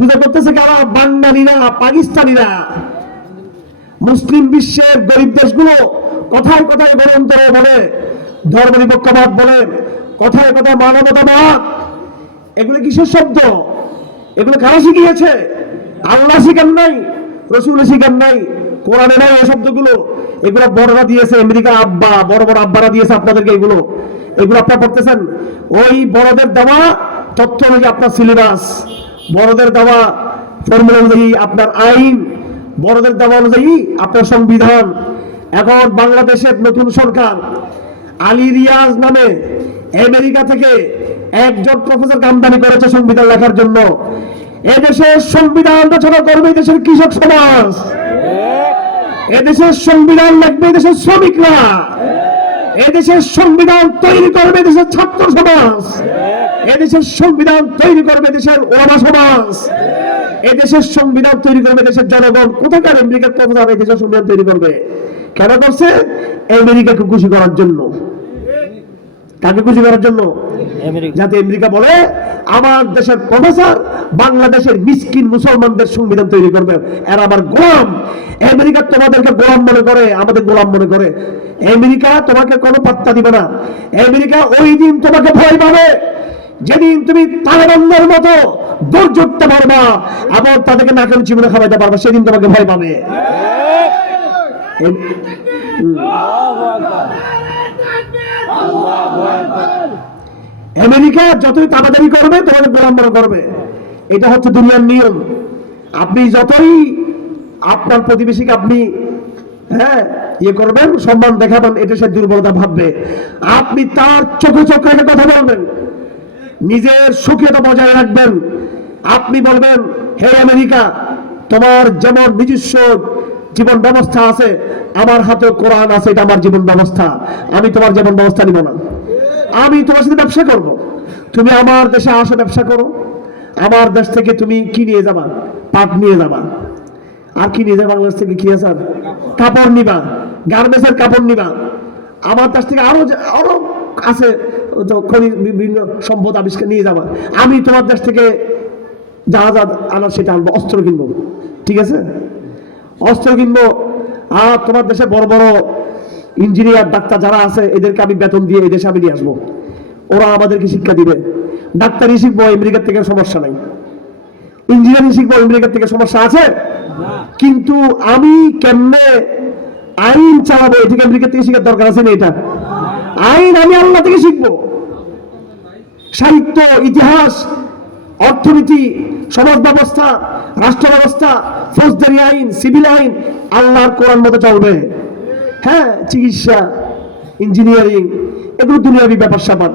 পূজা করতেছে কারা? বাঙালিরা, পাকিস্তানিরা। মুসলিম বিশ্বের গরিব দেশগুলো কথায় কথায় গণতন্ত্র বলে, ধর্মনিরপেক্ষবাদ বলে, কথায় কথায় মানবতাবাদ। এগুলো কিসের শব্দ? এগুলো কারা শিখিয়েছে? আল্লাহ শিখান নাই, রসুল শিখান নাই, কোরআনে নাই এই শব্দগুলো। এগুলো বড়রা দিয়েছে, আমেরিকা আব্বা, বড় বড় আব্বারা দিয়েছে আপনাদেরকে। এগুলো আপনারা পড়তেছেন। ওই বড়দের দেওয়া তথ্য অনুযায়ী আপনার সিলেবাস, বড়দের দেওয়া ফর্মুলা অনুযায়ী আপনার আইন, বড়দের দেওয়া অনুযায়ী আপনার সংবিধান। এখন বাংলাদেশের নতুন সরকার আলী রিয়াজ নামে আমেরিকা থেকে একজন প্রফেসর আমদানি করেছে সংবিধান লেখার জন্য। এদেশের সংবিধান রচনা করবে দেশের কৃষক সমাজ, এদেশের সংবিধান লিখবে দেশের শ্রমিকরা, এদেশের সংবিধান তৈরি করবে দেশের ছাত্র সমাজ, এদেশের সংবিধান তৈরি করবে দেশের ওলামা সমাজ, এদেশের সংবিধান তৈরি করবে দেশের জনগণ। কোথাকার আমেরিকার প্রফেসর এই দেশের সংবিধান তৈরি করবে? কেন করছে? আমেরিকাকে খুশি করার জন্য। কাকে খুশি করার জন্য? যাতে আমেরিকা বলে আমার দেশের প্রফেসর বাংলাদেশের মিসকিন মুসলমানদের সংবিধান তৈরি করবে, এরা আবার গোলাম। আমেরিকা তোমাদেরকে গোলাম মনে করে, আমাদের গোলাম মনে করে। আমেরিকা তোমাকে কোনো পাত্তা দিবে না। আমেরিকা ওই দিন তোমাকে ভয় পাবে যেদিন তুমি তালেবানদের মতো গর্জে উঠতে পারবা, আবার তাদেরকে নাকের চিমড়ে খাওয়াইতে পারবা, সেদিন তোমাকে ভয় পাবে। আমেরিকা যতই তাড়াতাড়ি করবে তোমাদের গোলাম মনে করবে। এটা হচ্ছে দুনিয়ার নিয়ম। আপনি যতই আপনার প্রতিবেশীকে আপনি ইয়ে করবেন, সম্মান দেখাবেন, এটা সে দুর্বলতা ভাববে। আপনি তার চোখে চোখ রেখে কথা বলবেন, নিজের সুখীয়তা বজায় রাখবেন। আপনি বলবেন, হে আমেরিকা, তোমার যেমন নিজস্ব জীবন ব্যবস্থা আছে, আমার হাতে কোরআন আছে, এটা আমার জীবন ব্যবস্থা। আমি তোমার জীবন ব্যবস্থা নিব না। আমি তোমার সাথে ব্যবসা করব। তুমি আমার দেশে আসো, ব্যবসা করো। আমার দেশ থেকে তুমি কি নিয়ে যাবা? পাট নিয়ে যাবা। আর কি নিয়ে যাবা? বাংলাদেশ থেকে কি আছে? কাপড় নিবা, গার্মেন্টসের কাপড় নিবা। আমার দেশ থেকে আরো আছে খনিজ বিভিন্ন সম্পদ আবিষ্কার নিয়ে যাবা। আমি তোমার দেশ থেকে জাহাজ আনার সেটা আনবো, অস্ত্র কিনবো। ঠিক আছে, অস্ত্র কিনবো। আর তোমার দেশে বড় বড় ইঞ্জিনিয়ার, ডাক্তার যারা আছে, এদেরকে আমি বেতন দিয়ে এই দেশে আমি নিয়ে আসবো। ওরা আমাদেরকে শিক্ষা দিবে। ডাক্তারি শিখবো, আমেরিকার থেকে সমস্যা নাই। ইঞ্জিনিয়ারিং শিখবো, আমেরিকার থেকে সমস্যা আছে। কিন্তু আমি কেমনে আইন চালাবো, এটাকে আমেরিকার থেকে শিখার দরকার আছে না? এটা আইন আমি আল্লাহ থেকে শিখবো। সাহিত্য, ইতিহাস, অর্থনীতি, সমাজ ব্যবস্থা, রাষ্ট্র ব্যবস্থা, ফৌজদারি আইন, সিভিল আইন আল্লাহর কোরআন মতো চলবে। চিকিৎসা, ইঞ্জিনিয়ারিং, এগুলো দুনিয়াবি ব্যাপার স্যাপার।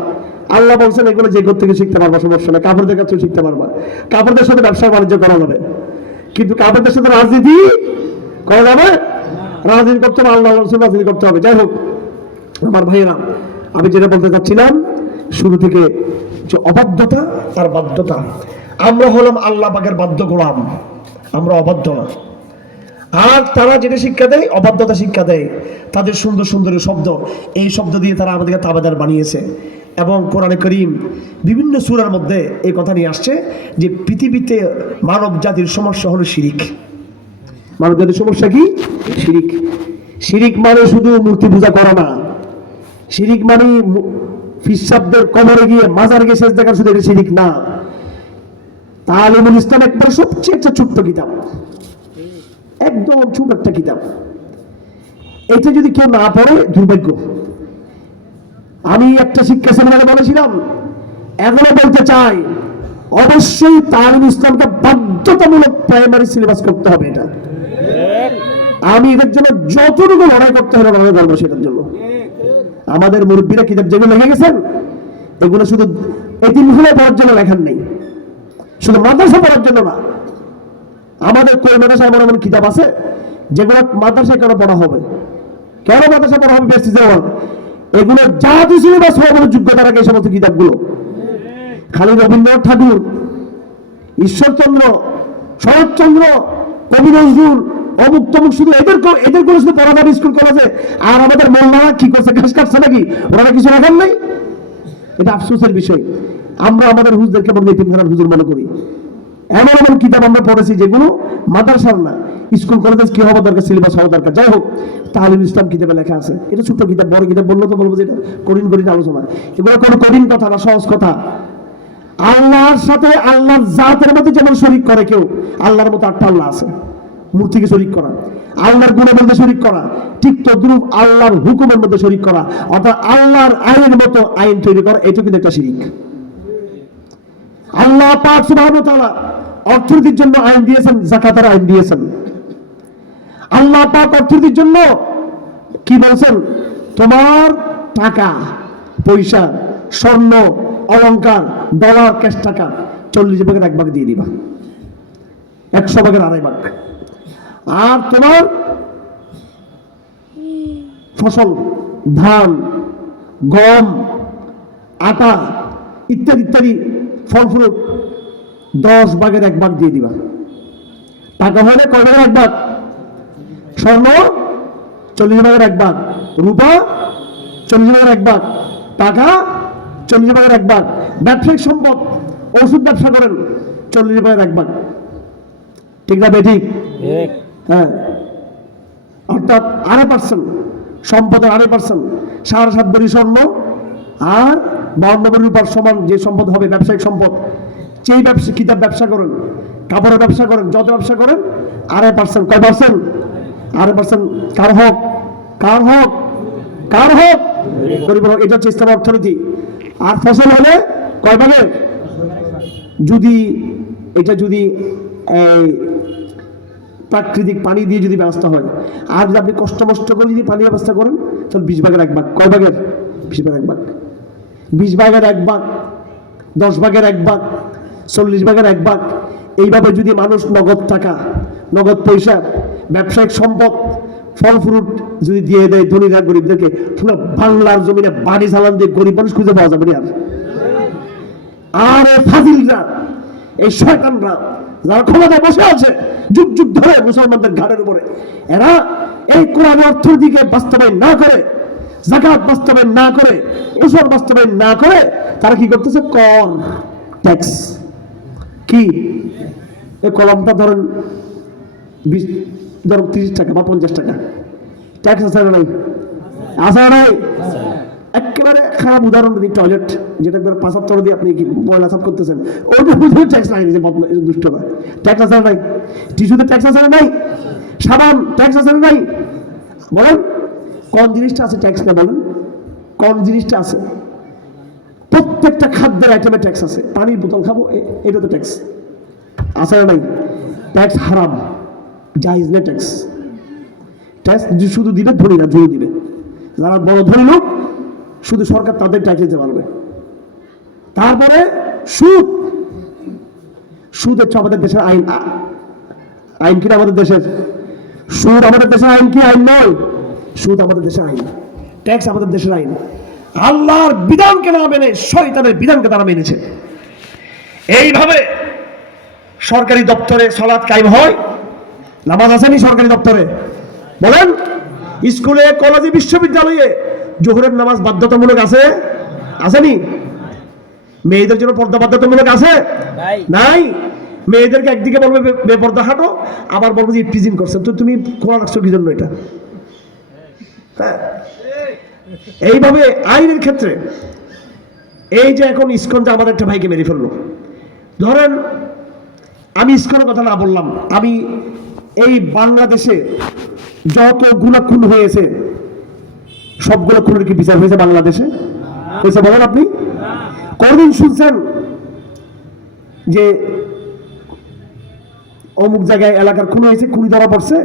আল্লাহ বলছেন এগুলো যে থেকে শিখতে পারবা, সমস্যা না। কাপড়দের কাছেও শিখতে পারবা, কাপড়দের সাথে ব্যবসা বাণিজ্য করা যাবে। কিন্তু কাফেরদের সাথে রাজনীতি করা যাবে, রাজনীতি করতে হবে, আল্লাহ রাসূল রাজনীতি করতে হবে। যাই হোক আমার ভাইয়েরা, আমি যেটা বলতে চাচ্ছিলাম শুরু থেকে, যে অবাধ্যতা আর বাধ্যতা। আমরা হলাম আল্লাহ পাকের বাধ্য গোলাম, আমরা অবাধ্য না। আর তারা যেটা শিক্ষা দেয় অবাধ্যতা শিক্ষা দেয়, তাদের সুন্দর সুন্দর শব্দ, এই শব্দ দিয়ে তারা আমাদেরকে তাবেদার বানিয়েছে। এবং কোরআনে করিম বিভিন্ন সূরার মধ্যে এই কথা নিয়ে আসছে যে পৃথিবীতে মানব জাতির সমস্যা হলো শিরিক। মানব জাতির সমস্যা কি? শিরিক। শিরিক মানে শুধু মূর্তি পূজা করা না, শিরিক মানে ফিসাবদের কবরে গিয়ে মাজার গিয়ে শেষ দেখার, শুধু এটা শিরিক না। তালিমুল ইসলাম একবার সবচেয়ে একটা ছোট্ট কিতাব, একদম ছোট একটা কিতাব। এটা যদি কেউ না পড়ে দুর্ভাগ্য। আমি একটা শিক্ষা সেমিনারে বলেছিলাম, এখনো বলতে চাই, অবশ্যই তালিমুল ইসলামকে বাধ্যতামূলক প্রাইমারি সিলেবাস করতে হবে। এটা আমি এটার জন্য যতটুকু লড়াই করতে হলে লড়াই করবো সেটার জন্য। আমাদের মুরব্বীরা কিতাব যেগুলো লেগে গেছেন, এগুলো শুধু এতিমখানা পড়ার জন্য লেখার নেই, শুধু মাদ্রাসা পড়ার জন্য না। আমাদের কোন মাদ্রাসায় এমন এমন কিতাব আছে যেগুলো মাদ্রাসায় কেন পড়া হবে, কেন মাদ্রাসা পড়া হবে, এগুলো জাতীয় সিলেবাস হওয়ার যোগ্যতা রাখে এই সমস্ত কিতাবগুলো। খালি রবীন্দ্রনাথ ঠাকুর, ঈশ্বরচন্দ্র, শরৎচন্দ্র, কবি নজরুল, অমুক তমুক, শুধু এদের করে শুধু পড়া যাবে স্কুল কলেজে। আর আমাদের মোল্লারা কি করছে, ঘাস কাটছে নাকি? ওরা কিছু রাখার নাই। এটা আফসোসের বিষয়। আমরা আমাদের হুজুরদেরকে বড় এতিমখানার হুজুর মনে করি। এমন এমন কিতাব আমরা পড়েছি যেগুলো মাদ্রাসার না, স্কুল কলেজে কি হওয়া দরকার, সিলেবাস হওয়া দরকার। যাই হোক, তালিমুল ইসলাম কিতাবে লেখা আছে। এটা ছোট্ট কিতাব, বড় কিতাব বললো তো বলবো যে এটা কঠিন কঠিন আলোচনা। এগুলো কোনো কঠিন কথা না, সহজ কথা। আল্লাহর সাথে আল্লাহর জাতের মধ্যে যেমন শরীক করে কেউ, আল্লাহর মতো আটটা আল্লাহ আছে, মূর্তিকে শরীক করা, আল্লাহর গুণের মধ্যে শরীক করা, ঠিক তদ্রুপ আল্লাহর হুকুমের মধ্যে শরীক করা, অর্থাৎ আল্লাহর আইনের মতো আইন তৈরি করা, এটা কিন্তু একটা শিরিক। আল্লাহ পাক সুবহানাহু ওয়া তাআলা অর্থনীতির জন্য আইন দিয়েছেন, যাকাতের আইন দিয়েছেন। আল্লাহ পাক অর্থনীতির জন্য কি বলছেন? তোমার টাকা পয়সা, স্বর্ণ অলংকার, ডলার, ক্যাশ টাকা 40 ভাগের 1 ভাগ দিয়ে দিবা, 100 ভাগের 2.5 ভাগ। আর তোমার ফসল, ধান, গম, আটা ইত্যাদি ইত্যাদি ফল ফুল 10 ভাগের 1 ভাগ দিয়ে দিবা। টাকা হলে কয় ভাগের 1 ভাগ? স্বর্ণ 40 ভাগের 1 ভাগ, রূপা 40 ভাগের 1 ভাগ, টাকা 40 ভাগের 1 ভাগ, ব্যবসায়িক সম্পদ, ওষুধ ব্যবসা করেন 40 ভাগের 1 ভাগ। ঠিক না বেঠিক? হ্যাঁ। অর্থাৎ 2.5% সম্পদের 2.5%, 7.5 ভরি স্বর্ণ আর 52 ভরি রূপার সমান যে সম্পদ হবে ব্যবসায়িক সম্পদ, সেই ব্যবসা, কিতাব ব্যবসা করেন, কাপড়ের ব্যবসা করেন, যত ব্যবসা করেন 2.5%। কয় পার্সেন্ট? 2.5%। কার হক? কার হক? কার হক? গরিব হক। এটা হচ্ছে ইসলাম অর্থনীতি। আর ফসল হলে কয় ভাগের? যদি এটা যদি প্রাকৃতিক পানি দিয়ে যদি ব্যবস্থা হয়, আর যদি আপনি কষ্ট মষ্ট করে যদি পানি ব্যবস্থা করেন, তাহলে 20 ভাগের 1 ভাগ। কয় ভাগের? 20 ভাগের 1 ভাগ। 20 ভাগের 1 ভাগ, 10 ভাগের 1 ভাগ, 40 ভাগের 1 ভাগ। এইভাবে যদি মানুষ নগদ টাকা, নগদ পয়সা, ব্যবসায়িক সম্পদ, ফল ফ্রুট যদি দিয়ে দেয় ধনীরা গরিবদেরকে, পুরো বাংলার জমিনে বাড়ি চালান দিয়ে গরিব মানুষ খুঁজে পাওয়া যাবে না। আর ফাজিলরা, এই শয়তানরা যারা ক্ষমতায় বসে আছে যুগ যুগ ধরে মুসলমানদের ঘাড়ের উপরে, এরা এই কোরআন অর্থনীতিকে বাস্তবায়ন না করে, যাকাত বাস্তবায়ন না করে, ওসর বাস্তবায়ন না করে, তারা কি করতেছে? কর, ট্যাক্স। কি এই কলমটা ধরেন 30 টাকা বা 50 টাকা ট্যাক্স আছে না নাই? আছে না নাই? একেবারে খারাপ উদাহরণ দিই, টয়লেট, যেটা একবার 75 দিয়ে আপনি ময়লা সাফ করতেছেন, ওইটা বুঝে ট্যাক্স লাগে যে দুষ্টরা। ট্যাক্স আছে না নাই? টিস্যুতে ট্যাক্স আছে না নাই? সাবান ট্যাক্স আছে না নাই? বলেন কোন জিনিসটা আছে ট্যাক্স না? বলেন কোন জিনিসটা আছে? প্রত্যেকটা খাদ্যের আইটেমে ট্যাক্স আছে। পানির বোতল খাবো, এটা তো ট্যাক্স আছে না নাই? ট্যাক্স হারাম, জায়েজ নেই ট্যাক্স। ট্যাক্স শুধু দিবে ধনীরা, জোর দিবে। যারা বড় ধনী লোক, শুধু সরকার তাদের ট্যাক্স দিতে পারবে। তারপরে সুদ, সুদ হচ্ছে আমাদের দেশের আইন, আইন কিনা আমাদের দেশের? সুদ আমাদের দেশের আইন কি? আইন নয়। সুদ আমাদের দেশের আইন, ট্যাক্স আমাদের দেশের আইন। আল্লাহর বিধানকে না মেনে শয়তানের বিধানকে তারা মেনেছে। এইভাবে সরকারি দপ্তরে সালাত কায়েম হয়। নামাজ আসেনি সরকারি দপ্তরে? বলেন। স্কুলে, কলেজে, বিশ্ববিদ্যালয়ে জোহরের নামাজ বাধ্যতামূলক আছে? আসেনি? মেয়েদের জন্য পর্দা বাধ্যতামূলক আছে? নাই। মেয়েদেরকে একদিকে বলবে বেপর্দা হাঁটো, আবার বলবো যে ইফতিজিং করছে, তো তুমি কোরআন রাখছো কি জন্য এটা? হ্যাঁ, এইভাবে আইনের ক্ষেত্রে এই যে এখন ইসকন যে আমাদের একটা ভাইকে মেরে ফেললো, ধরেন আমি ইসকনের কথা না বললাম, আমি এই বাংলাদেশে যত গুনাহ খুন হয়েছে সবগুলো খুনের কি বিচার হয়েছে বাংলাদেশে? হয়েছে? বলেন আপনি। কতদিন শুনছেন যে অমুক জায়গায় এলাকার খুন হয়েছে, খুনি ধরা পড়ছে?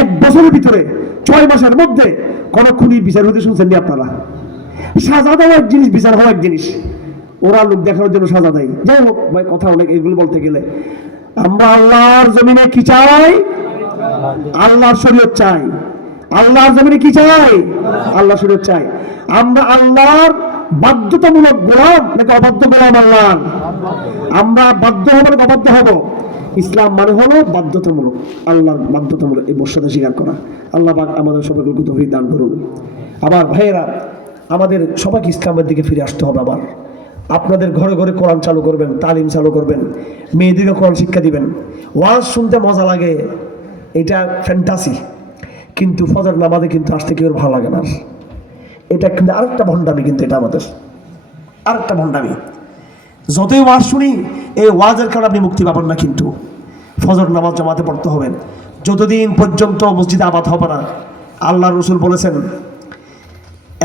1 বছরের ভিতরে 6 মাসের মধ্যে কোন খুনির বিচার হইতে শুনছেন নি আপনারা? সাজা দেওয়া এক জিনিস, বিচার হওয়া এক জিনিস। ওরা লোক দেখানোর জন্য সাজা দেয়। যাই হোক ভাই, কথা অনেক, এগুলো বলতে গেলে আমরা আল্লাহর জমিনে কি চাই? আল্লাহর শরীয়ত চাই। আল্লাহর জমিনে কি চাই? আল্লাহর শরীয়ত চাই। আমরা আল্লাহর বাধ্যতামূলক গোলাম নাকি অবাধ্য গোলাম আল্লাহর? আমরা বাধ্য হব নাকি অবাধ্য হব? ইসলাম মানে হলো বাধ্যতামূলক, আল্লাহর বাধ্যতামূলক এই বর্ষাটা স্বীকার করা। আল্লাহ পাক আমাদের সবাইকে তৌফিক দান করুন। আবার ভাইয়েরা, আমাদের সবাইকে ইসলামের দিকে ফিরে আসতে হবে। আবার আপনাদের ঘরে ঘরে কোরআন চালু করবেন, তালিম চালু করবেন, মেয়েদেরকে কোরআন শিক্ষা দিবেন। ওয়াজ শুনতে মজা লাগে, এটা ফ্যান্টাসি, কিন্তু ফজর নামাজে কিন্তু আসতে কেউ ভালো লাগে না। এটা কিন্তু আরেকটা ভণ্ডামি, কিন্তু এটা আমাদের আরেকটা ভণ্ডামি। যতই ওয়াজ শুনি, এই ওয়াজের কারণে আপনি মুক্তি পাবেন না। কিন্তু ফজর নামাজ জামাতে পড়তে হবেন। যতদিন পর্যন্ত মসজিদে আবাদ হবে না, আল্লাহ রসুল বলেছেন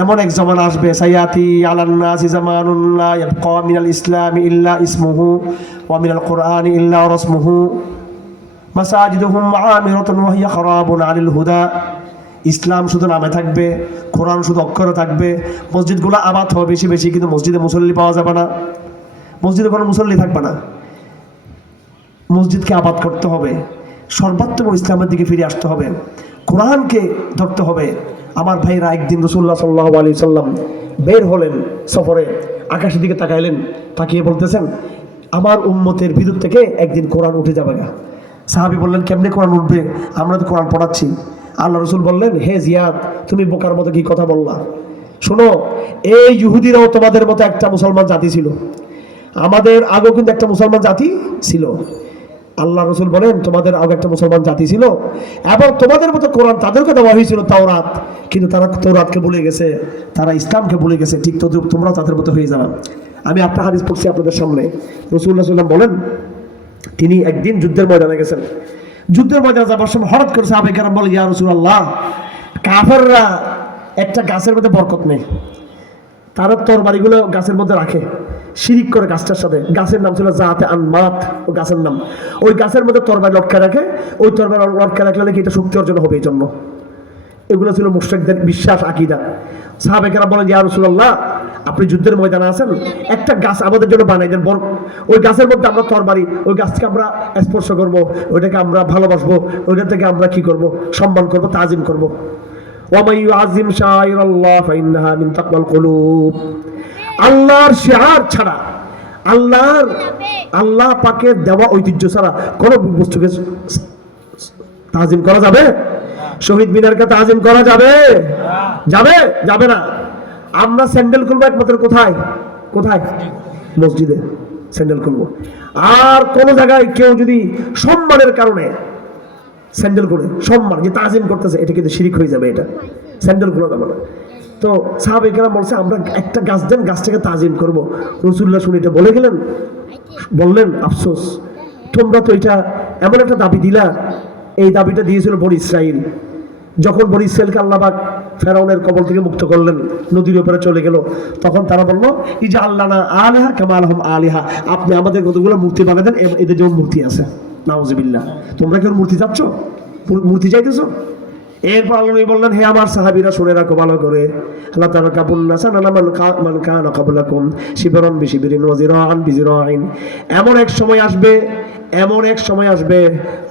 এমন এক জমানা আসবে, সাইয়াতি আলান নাসি জামানুন লা ইয়াবকা মিনাল ইসলামি ইল্লা ইসমুহু ওয়া মিনাল কুরআনি ইল্লা রাসমুহু মাসাজিদুহুম আমিরাতুন ওয়া হিয়া খারাবুন আনিল হুদা। ইসলাম শুধু নামে থাকবে, কোরআন শুধু অক্ষরে থাকবে, মসজিদগুলো আবাদ হবে বেশি বেশি, কিন্তু মসজিদে মুসল্লি পাওয়া যাবে না, মসজিদে কোনো মুসল্লি থাকবে না। মসজিদকে আবাদ করতে হবে, সর্বাত্মক ইসলামের দিকে ফিরে আসতে হবে, কোরআনকে ধরতে হবে। আমার ভাইরা, একদিন রাসূলুল্লাহ সাল্লাল্লাহু আলাইহি সাল্লাম বের হলেন সফরে, আকাশের দিকে তাকাইলেন, তাকিয়ে বলতেছেন আমার উম্মতের ভিতর থেকে একদিন কোরআন উঠে যাবে না। সাহাবী বললেন কেমনে কোরআন উঠবে? আমরা তো কোরআন পড়াচ্ছি। আল্লাহ রসুল বললেন, হে জিয়াদ, তুমি বোকার মতো কি কথা বললা? শোনো, এই ইহুদিরাও তোমাদের মতো একটা মুসলমান জাতি ছিল, আমাদের আগেও কিন্তু একটা মুসলমান জাতি ছিল। আল্লাহ রসুল বলেন তোমাদের আগে একটা মুসলমান জাতি ছিল, এবং তোমাদের মতো কোরআন তাদেরকে দেওয়া হয়েছিল, তাওরাত, কিন্তু তারা তাওরাতকে ভুলে গেছে, তারা ইসলামকে ভুলে গেছে। ঠিক তো তোমরাও তাদের মতো হয়ে যাবে। আমি একটা হাদিস পড়ছি আপনাদের সামনে। রাসূলুল্লাহ সাল্লাল্লাহু আলাইহি ওয়াসাল্লাম বলেন, তিনি একদিন যুদ্ধের ময়দানে গেছেন। যুদ্ধের ময়দানে যাবার সময় হঠাৎ করে সাহাবায়ে কেরাম বলে, ইয়া রাসূলুল্লাহ, কাফেররা একটা গাছের মধ্যে বরকত নেই, তারা তরবারিগুলো গাছের মধ্যে রাখে, শিরিক করে গাছটার সাথে। গাছের নাম ছিল জাতে আনমাত, ও গাছের নাম। ওই গাছের মধ্যে তরবারি লটকে রাখে, ওই তরবারি লটকে রাখলে নাকি এটা শক্তি অর্জন হবে এই জন্য। এগুলো ছিল মুশরিকদের বিশ্বাস, আকীদা। সাহাবায়ে কেরাম বলেন, ইয়া রাসূলুল্লাহ, আপনি যুদ্ধের ময়দানে আছেন, একটা গাছ আমাদের জন্য বানাই দেন, ওই গাছের মধ্যে আমরা তরবারি, ওই গাছকে আমরা স্পর্শ করব, ওইটাকে আমরা ভালোবাসবো, ওইটা থেকে আমরা কি করব? সম্মান করব, তাজিম করব। ওয়া মান ইউআযিম শাআইরাল্লাহ ফাইন্নাহা মিন তাকওয়াল কুলুব। আল্লাহর শিআর ছাড়া, আল্লাহ পাকের দেওয়া ঐতিহ্য ছাড়া কোনো বস্তুকে তাজিম করা যাবে? শহীদ মিনারকে তাজিম করা যাবে? যাবে না। আমরা স্যান্ডেল খুলবো একমাত্র কোথায়? মসজিদে স্যান্ডেল খুলবো। আর কোন জায়গায় কেউ যদি সম্মানের কারণে স্যান্ডেল করে, সম্মান যে তাজিম করতেছে, এটা কিন্তু শিরিক হয়ে যাবে, এটা স্যান্ডেল খোলা যাবে না। তো সাহাবায়ে কেরাম বলছে আমরা একটা গাছ দেন, গাছটাকে তাজিম করব। রাসূলুল্লাহ শুনে এটা বলে গেলেন, বললেন আফসোস, তোমরা তো এটা এমন একটা দাবি দিলা, এই দাবিটা দিয়েছিল বনি ইসরাইল। যখন বনি ইসরাইলকে আল্লাহ পাক ফেরাউনের কবল থেকে মুক্ত করলেন, নদীর উপরে চলে গেল, তখন তারা বলল, ইজা আল্লাহনা আলিহা কামা লাহুম আলিহা, আপনি আমাদের কতগুলো মূর্তি বানিয়ে দেন, এদের যেমন মূর্তি আছে। নাউযুবিল্লাহ। তোমরা কেউ মূর্তি চাচ্ছ? মূর্তি চাইতেছো? এরপর আল্লাহ নবী বললেন, হে আমার সাহাবীরা শুনে রাখো ভালো করে, লা তারকাবুন্না সানানা মান কানা ক্বাবলাকুম শিবরান বিশিবরিন ওয়া যিরাআন বিযিরাইন। এমন এক সময় আসবে, এমন এক সময় আসবে,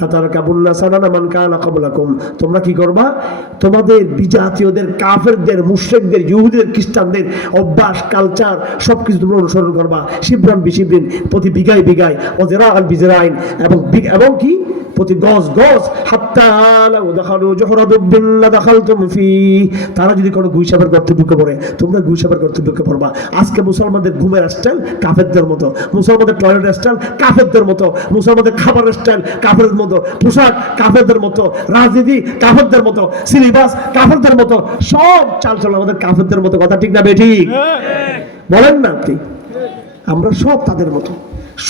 লা তারকাবুন্না সানানা মান কানা ক্বাবলাকুম, তোমরা কি করবা? তোমাদের বিজাতীয়দের, কাফেরদের, মুশরিকদের, ইহুদিদের, খ্রিস্টানদের অভ্যাস, কালচার সবকিছু তোমরা অনুসরণ করবা। শিবরান বিশিবরিন, প্রতি বিঘায় বিঘায়, ওয়া যিরাআন বিযিরাইন, এবং কি প্রতি গজ গজ, হাত্তা লাউ দাখালু জুহরা দুব্বিন লা দাখালতুম ফি, তারা যদি কোনো গুইসাবের গর্তে ঢুকে পড়ে তোমরা গুইসাবের গর্তে ঢুকে পড়বা। আজকে মুসলমানদের ঘুমের স্টাইল কাফেরদের মতো, মুসলমানদের টয়লেটের স্টাইল কাফেরদের মতো, মুসলমানদের খাবারের স্টাইল কাফেরদের মতো, পোশাক কাফেরদের মতো, রাজনীতি কাফেরদের মতো, সিলেবাস কাফেরদের মতো, সব চালচলন আমাদের কাফেরদের মতো। কথা ঠিক না বেঠিক? বলেন না আপনি? আমরা সব তাদের মতো,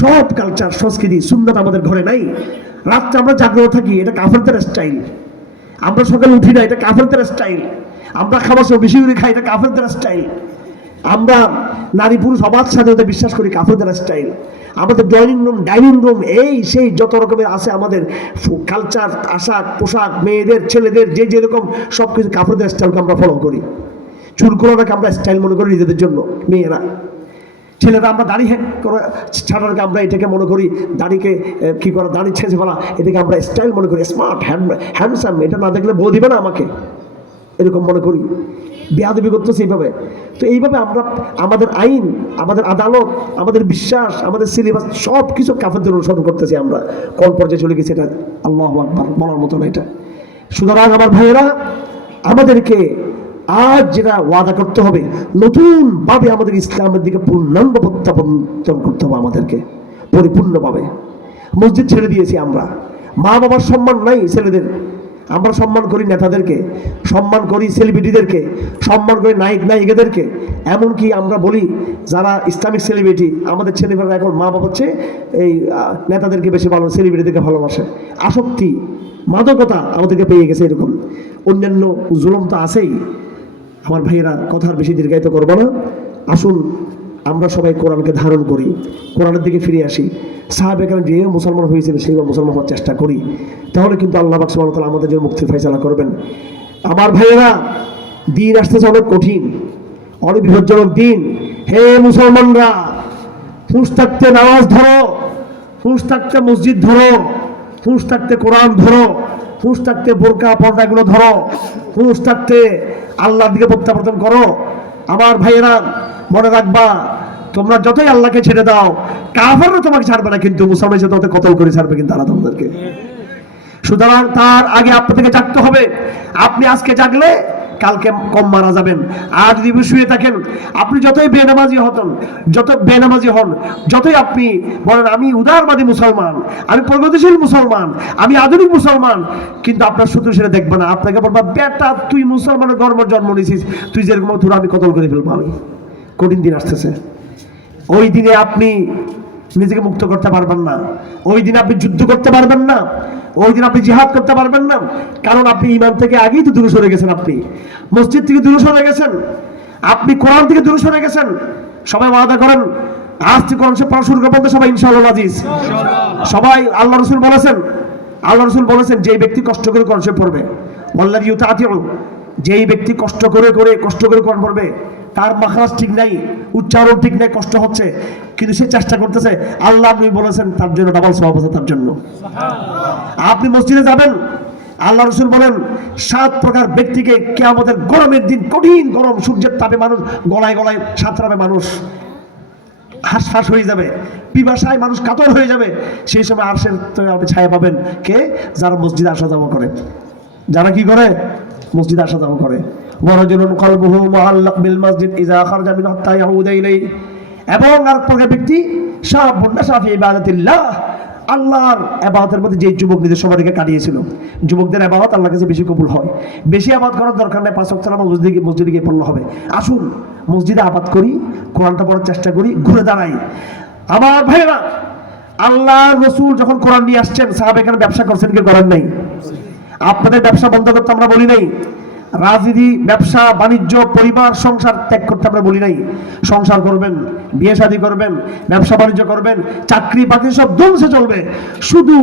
সব কালচার, সংস্কৃতি, সুন্নাত আমাদের ঘরে নাই। রাত্রে আমরা জাগ্রত থাকি, এটা কাফেরদের স্টাইল। আমরা সকালে উঠি না, এটা কাফেরদের স্টাইল। আমরা খাবার সময় বেশি করে খাই, এটা কাফেরদের স্টাইল। আমরা নারী পুরুষ অবাধ স্বাধীনতা বিশ্বাস করি, কাফেরদের স্টাইল। আমাদের ডাইনিং রুম এই সেই যত রকমের আছে আমাদের কালচার, আশাক, পোশাক, মেয়েদের, ছেলেদের যে যেরকম সব কিছু কাফেরদের স্টাইলকে আমরা ফলো করি। চুল করাটাকে আমরা স্টাইল মনে করি নিজেদের জন্য, মেয়েরা। ছেলেরা আমরা দাড়ি ছাড়াকে আমরা এটাকে মনে করি, দাড়িকে কি করা, দাড়ি ছেঁচে ফেলা, এটাকে আমরা স্টাইল মনে করি, স্মার্ট, হ্যান্ডসাম, এটা না দেখলে বউ দিবে না আমাকে, এরকম মনে করি। বেয়াদবি করতেছে এইভাবে। তো এইভাবে আমরা আমাদের আইন, আমাদের আদালত, আমাদের বিশ্বাস, আমাদের সিলেবাস সব কিছু কাফেরদের অনুসরণ করতেছি। আমরা কোন পর্যায়ে চলে গেছি এটা আল্লাহু আকবার বলার মতো না এটা। সুতরাং আমার ভাইয়েরা, আমাদেরকে আজ যেটা ওয়াদা করতে হবে, নতুনভাবে আমাদের ইসলামের দিকে পূর্ণাঙ্গ প্রত্যাবর্তন করতে হবে আমাদেরকে পরিপূর্ণভাবে। মসজিদ ছেড়ে দিয়েছি আমরা, মা বাবার সম্মান নাই ছেলেদের। আমরা সম্মান করি নেতাদেরকে, সম্মান করি সেলিব্রিটিদেরকে, সম্মান করি নায়ক নায়িকাদেরকে। এমনকি আমরা বলি যারা ইসলামিক সেলিব্রিটি, আমাদের ছেলেমেয়েরা এখন মা বাবা হচ্ছে এই নেতাদেরকে বেশি ভালো, সেলিব্রিটিদেরকে ভালোবাসে। আসক্তি, মাদকতা আমাদেরকে পেয়ে গেছে এরকম। অন্যান্য জুলুম তো আছেই। আমার ভাইয়েরা, কথার বেশি দীর্ঘায়িত করবো না। আসুন আমরা সবাই কোরআনকে ধারণ করি, কোরআনের দিকে ফিরে আসি। সাহাবে কেরাম যে মুসলমান হয়েছিল সেইভাবে মুসলমান হওয়ার চেষ্টা করি, তাহলে কিন্তু আল্লাহ পাক সুবহানাহু ওয়া তাআলা আমাদের জন্য মুক্তির ফয়সালা করবেন। আমার ভাইয়েরা, দিন আসতেছে অনেক কঠিন, অনেক বিপজ্জনক দিন। হে মুসলমানরা, হুঁশ থাকতে নামাজ ধরো, হুঁশ থাকতে মসজিদ ধরো, হুঁশ থাকতে কোরআন ধরো, হুঁশ থাকতে বোরকা পর্দা এগুলো ধরো, হুঁশ থাকতে আল্লাহর দিকে প্রত্যাবর্তন করো। আমার ভাইয়েরা, মনে রাখবা, তোমরা যতই আল্লাহকে ছেড়ে দাও, কাফেররা তোমাকে ছাড়বে না, কিন্তু মুসলমান এসে তোমাকে কতল করে ছাড়বে কিন্তু আল্লাহ তোমাদেরকে। সুতরাং তার আগে আপনাদেরকে জাগতে হবে। আপনি আজকে জাগলে কালকে কম মারা যাবেন। আর যদি শুয়ে থাকেন, আপনি যতই বেনামাজি হন, যতই আপনি বলেন আমি উদারবাদী মুসলমান, আমি প্রগতিশীল মুসলমান, আমি আধুনিক মুসলমান, কিন্তু আপনার শত্রু সেটা দেখবে না। আপনাকে বলবা, বেটা তুই মুসলমানের জন্ম নিয়েছিস, তুই যেরকম তোর আমি কতল করে ফেলবো। আমি কঠিন দিন আসতেছে, ওই দিনে আপনি নিজেকে মুক্ত করতে পারবেন না, ওই দিন আপনি যুদ্ধ করতে পারবেন না, ওই দিন আপনি জিহাদ করতে পারবেন না। কারণ আপনি ঈমান থেকে আগেই তো দূরে সরে গেছেন, আপনি মসজিদ থেকে দূরে সরে গেছেন, আপনি কোরআন থেকে দূরে সরে গেছেন। সবাই ওয়াদা করেন, আজ থেকে কোরআন পড়া শুরু করবেন তো সবাই ইনশাআল্লাহ আজিজ। সবাই আল্লাহ রাসূল বলেছেন যেই ব্যক্তি কষ্ট করে কোরআন পড়বে, ওয়াল্লাযী ইউতাতিউ, যেই ব্যক্তি কষ্ট করে কোরআন পড়বে, তার মাখরাজ ঠিক নাই, উচ্চারণ ঠিক নাই, কষ্ট হচ্ছে, কিন্তু সে চেষ্টা করতেছে, আল্লাহ নবী বলেছেন তার জন্য ডাবল সওয়াব আছে তার জন্য। আপনি মসজিদে যাবেন, আল্লাহ রাসূল বলেন 7 প্রকার ব্যক্তিকে কিয়ামতের গরমের দিন, কঠিন গরম, সূর্যের তাপে মানুষ গলায় গলায় সাঁতরাবে, মানুষ হাঁসফাঁস হয়ে যাবে, পিপাসায় মানুষ কাতর হয়ে যাবে। সেই সময় আরশের আপনি ছায়া পাবেন কে? যারা মসজিদে আসা যাওয়া করে, যারা কি করে? মসজিদে আসা যাওয়া করে। ওয়ারাজুলুন কলবুহু মুআল্লাক বিল মসজিদ ইযা খারাজা মিনহু হাত্তা ইয়াউদা ইলাইহি, এবং আর প্রকার ব্যক্তি শাবুন নাশা ফি ইবাদাতিল্লাহ, আল্লাহর ইবাদতের মধ্যে যে যুবক নিজের সময়টাকে কাটিয়েছিল। যুবকদের ইবাদত আল্লাহর কাছে বেশি কবুল হয়। বেশি ইবাদত করার দরকার নেই, 5 ওয়াক্ত নামাজ মসজিদে গিয়ে পড়লে হবে। আসুন মসজিদে ইবাদত করি, কোরআনটা পড়ার চেষ্টা করি, ঘুরে দাঁড়াই। আমার ভাইরা, আল্লাহর রাসূল যখন কোরআন নিয়ে আসছেন, সাহাবা এখানে ব্যবসা করছেন কি করেন নাই? আপনাদের ব্যবসা বন্ধ করতে আমরা বলি নাই, রাজনীতি, ব্যবসা বাণিজ্য, পরিবার, সংসার ত্যাগ করতে আমরা বলি নাই। সংসার করবেন, বিয়ে শাদী করবেন, ব্যবসা বাণিজ্য করবেন, চাকরি বাকরি সব ধ্বংসে চলবে, শুধু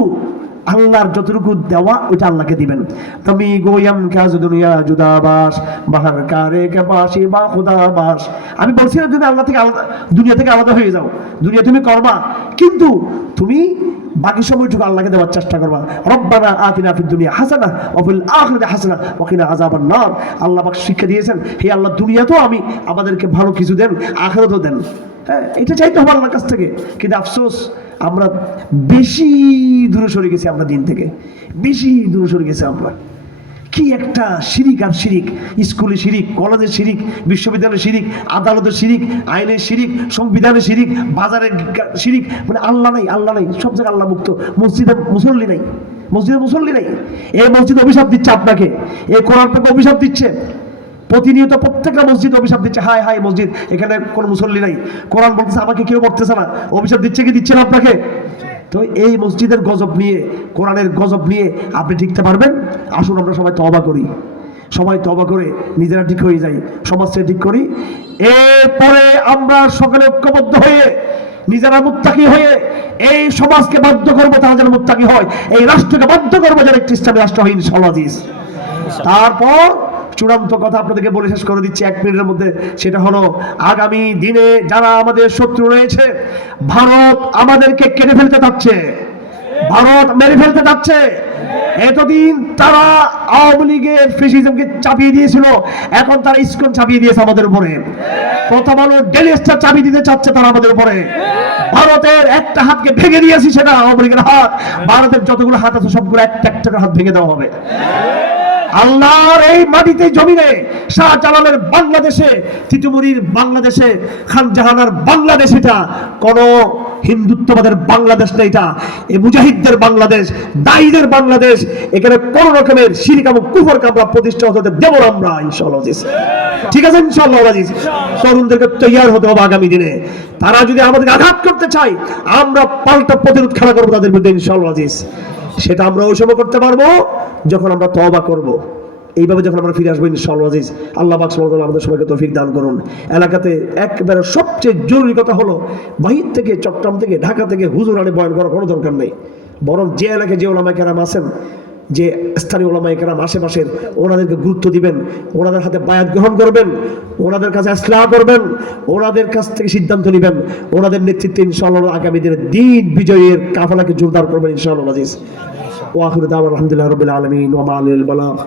আল্লাহর যতটুকু দেওয়া ওইটা আল্লাহকে দিবেন। তুমি গোয়াম কাজ দুনিয়া জুদাবাস বাহার কারে কে বাসি বা খুদাবাস। আমি বলছি না তুমি আল্লাহ থেকে আলাদা, দুনিয়া থেকে আলাদা হয়ে যাও, দুনিয়া তুমি করবা, কিন্তু তুমি বাকি সময়টুকু আল্লাহকে দেওয়ার চেষ্টা করবা। রব্বানা আতিনা ফিদ দুনিয়া হাসানা ওয়া ফিল আখিরাতি হাসানা ওয়া কিনা আযাবান নার। আল্লাহ পাক শিক্ষা দিয়েছেন, হে আল্লাহ দুনিয়াতেও আমি আমাদেরকে ভালো কিছু দেন, আখিরাতেও দেন। হ্যাঁ, এটা চাইতে হবে আল্লাহর কাছ থেকে। কিন্তু আফসোস আমরা বেশি দূরে সরে গেছি, আমরা দিন থেকে বেশি দূরে সরে গেছি। আমরা কি একটা শিরিক আর শিরিক, স্কুলে শিরিক, কলেজের শিরিক, বিশ্ববিদ্যালয়ের শিরিক, আদালতের শিরিক, আইনের শিরিক, সংবিধানের শিরিক, বাজারের শিরিক, মানে আল্লাহ নাই, আল্লাহ নাই, সব জায়গায় আল্লাহ মুক্ত। মসজিদে মুসল্লি নাই, মসজিদে মুসল্লি নাই। এই মসজিদ অভিশাপ দিচ্ছে আপনাকে, এই কোরআন থেকে অভিশাপ দিচ্ছে প্রতিনিয়ত, প্রত্যেকটা মসজিদ অভিশাপ দিচ্ছে। হায় হায় মসজিদ, এখানে কোনো মুসল্লি নাই। কোরআন বলতেছে আমাকে কেউ পড়তেছে না, অভিশাপ দিচ্ছে কি দিচ্ছে না আপনাকে? তো এই মসজিদের গজব নিয়ে, কোরআনের গজব নিয়ে আপনি টিকতে পারবেন? আসুন আমরা সবাই তওবা করি, সবাই তওবা করে নিজেরা ঠিক হয়ে যাই, সমাজকে ঠিক করি। এরপরে আমরা সকলে ঐক্যবদ্ধ হয়ে নিজেরা মুত্তাকি হয়ে এই সমাজকে বাধ্য করবো তারা যেন মুত্তাকি হয়, এই রাষ্ট্রকে বাধ্য করবো যেন একটি ইসলামী রাষ্ট্র হয় ইনশাআল্লাহ। তারপর চূড়ান্ত কথা আপনাদেরকে বলে শেষ করে দিচ্ছি 1 মিনিটের মধ্যে, সেটা হলো আগামী দিনে যারা আমাদের শত্রু রয়েছে, ভারত আমাদেরকে কেটে ফেলতে চাচ্ছে, ভারত মেরে ফেলতে চাচ্ছে। এতদিন তারা আওয়ামী লীগের ফ্যাসিজমকে চাপিয়ে দিয়েছিল, এখন তারা ইসকন চাপিয়ে দিয়েছে আমাদের উপরে। প্রথম আলো ডেইলি স্টার চাপিয়ে দিতে চাচ্ছে তারা আমাদের উপরে। ভারতের একটা হাতকে ভেঙে দিয়েছি, সেটা আওয়ামী লীগের হাত। ভারতের যতগুলো হাত আছে সবগুলো একটা একটা হাত ভেঙে দেওয়া হবে। আল্লাহর এই মাটিতে জমিনে, শাহজালালের বাংলাদেশে, তিতুমুরির বাংলাদেশে, খান জাহানার বাংলাদেশ, এটা কোন হিন্দুত্ববাদের বাংলাদেশ না, এটা এই মুজাহিদদের বাংলাদেশ, দায়ীদের বাংলাদেশ। এখানে কোন রকমের শিরক এবং কুফরকে আমরা প্রতিষ্ঠা হতে দেব না আমরা ইনশাআল্লাহ। ঠিক আছে ইনশাআল্লাহ। তরুণদেরকে তৈয়ার হতে হবে আগামী দিনে। তারা যদি আমাদের আঘাত করতে চায়, আমরা পাল্টা প্রতিরোধ খেলা করবো তাদের বিরুদ্ধে ইনশাআল্লাহ। সেটা আমরা ওই সময় করতে পারবো যখন আমরা তওবা করব, এইভাবে যখন আমরা ফিরে আসবো ইনশাআল্লাহ। আল্লাহ পাক সুবহানাহু ওয়া তাআলা আমাদের সবাইকে তৌফিক দান করুন। এলাকাতে একবারে সবচেয়ে জরুরি কথা হলো, বাহির থেকে, চট্টগ্রাম থেকে, ঢাকা থেকে হুজুর আনে বয়ান করার কোনো দরকার নেই। বরং যে এলাকায় যে ওলামায়ে কেরাম আছেন, যে স্থানীয় ওলামায়ে কেরাম আশেপাশের, ওনাদেরকে গুরুত্ব দিবেন, ওনাদের হাতে বায়াত গ্রহণ করবেন, ওনাদের কাছে ইসলাহ করবেন, ওনাদের কাছ থেকে সিদ্ধান্ত নেবেন। ওনাদের নেতৃত্বে ইনশাআল্লাহ আগামী দিনে দিন বিজয়ের কাফেলাকে জোরদার করবেন ইনশাআল্লাহ। ওয়া আখিরু দাওয়ানা আলহামদুলিল্লাহি রাব্বিল আলামিন ওয়া মা আলাইহিল বালাগ।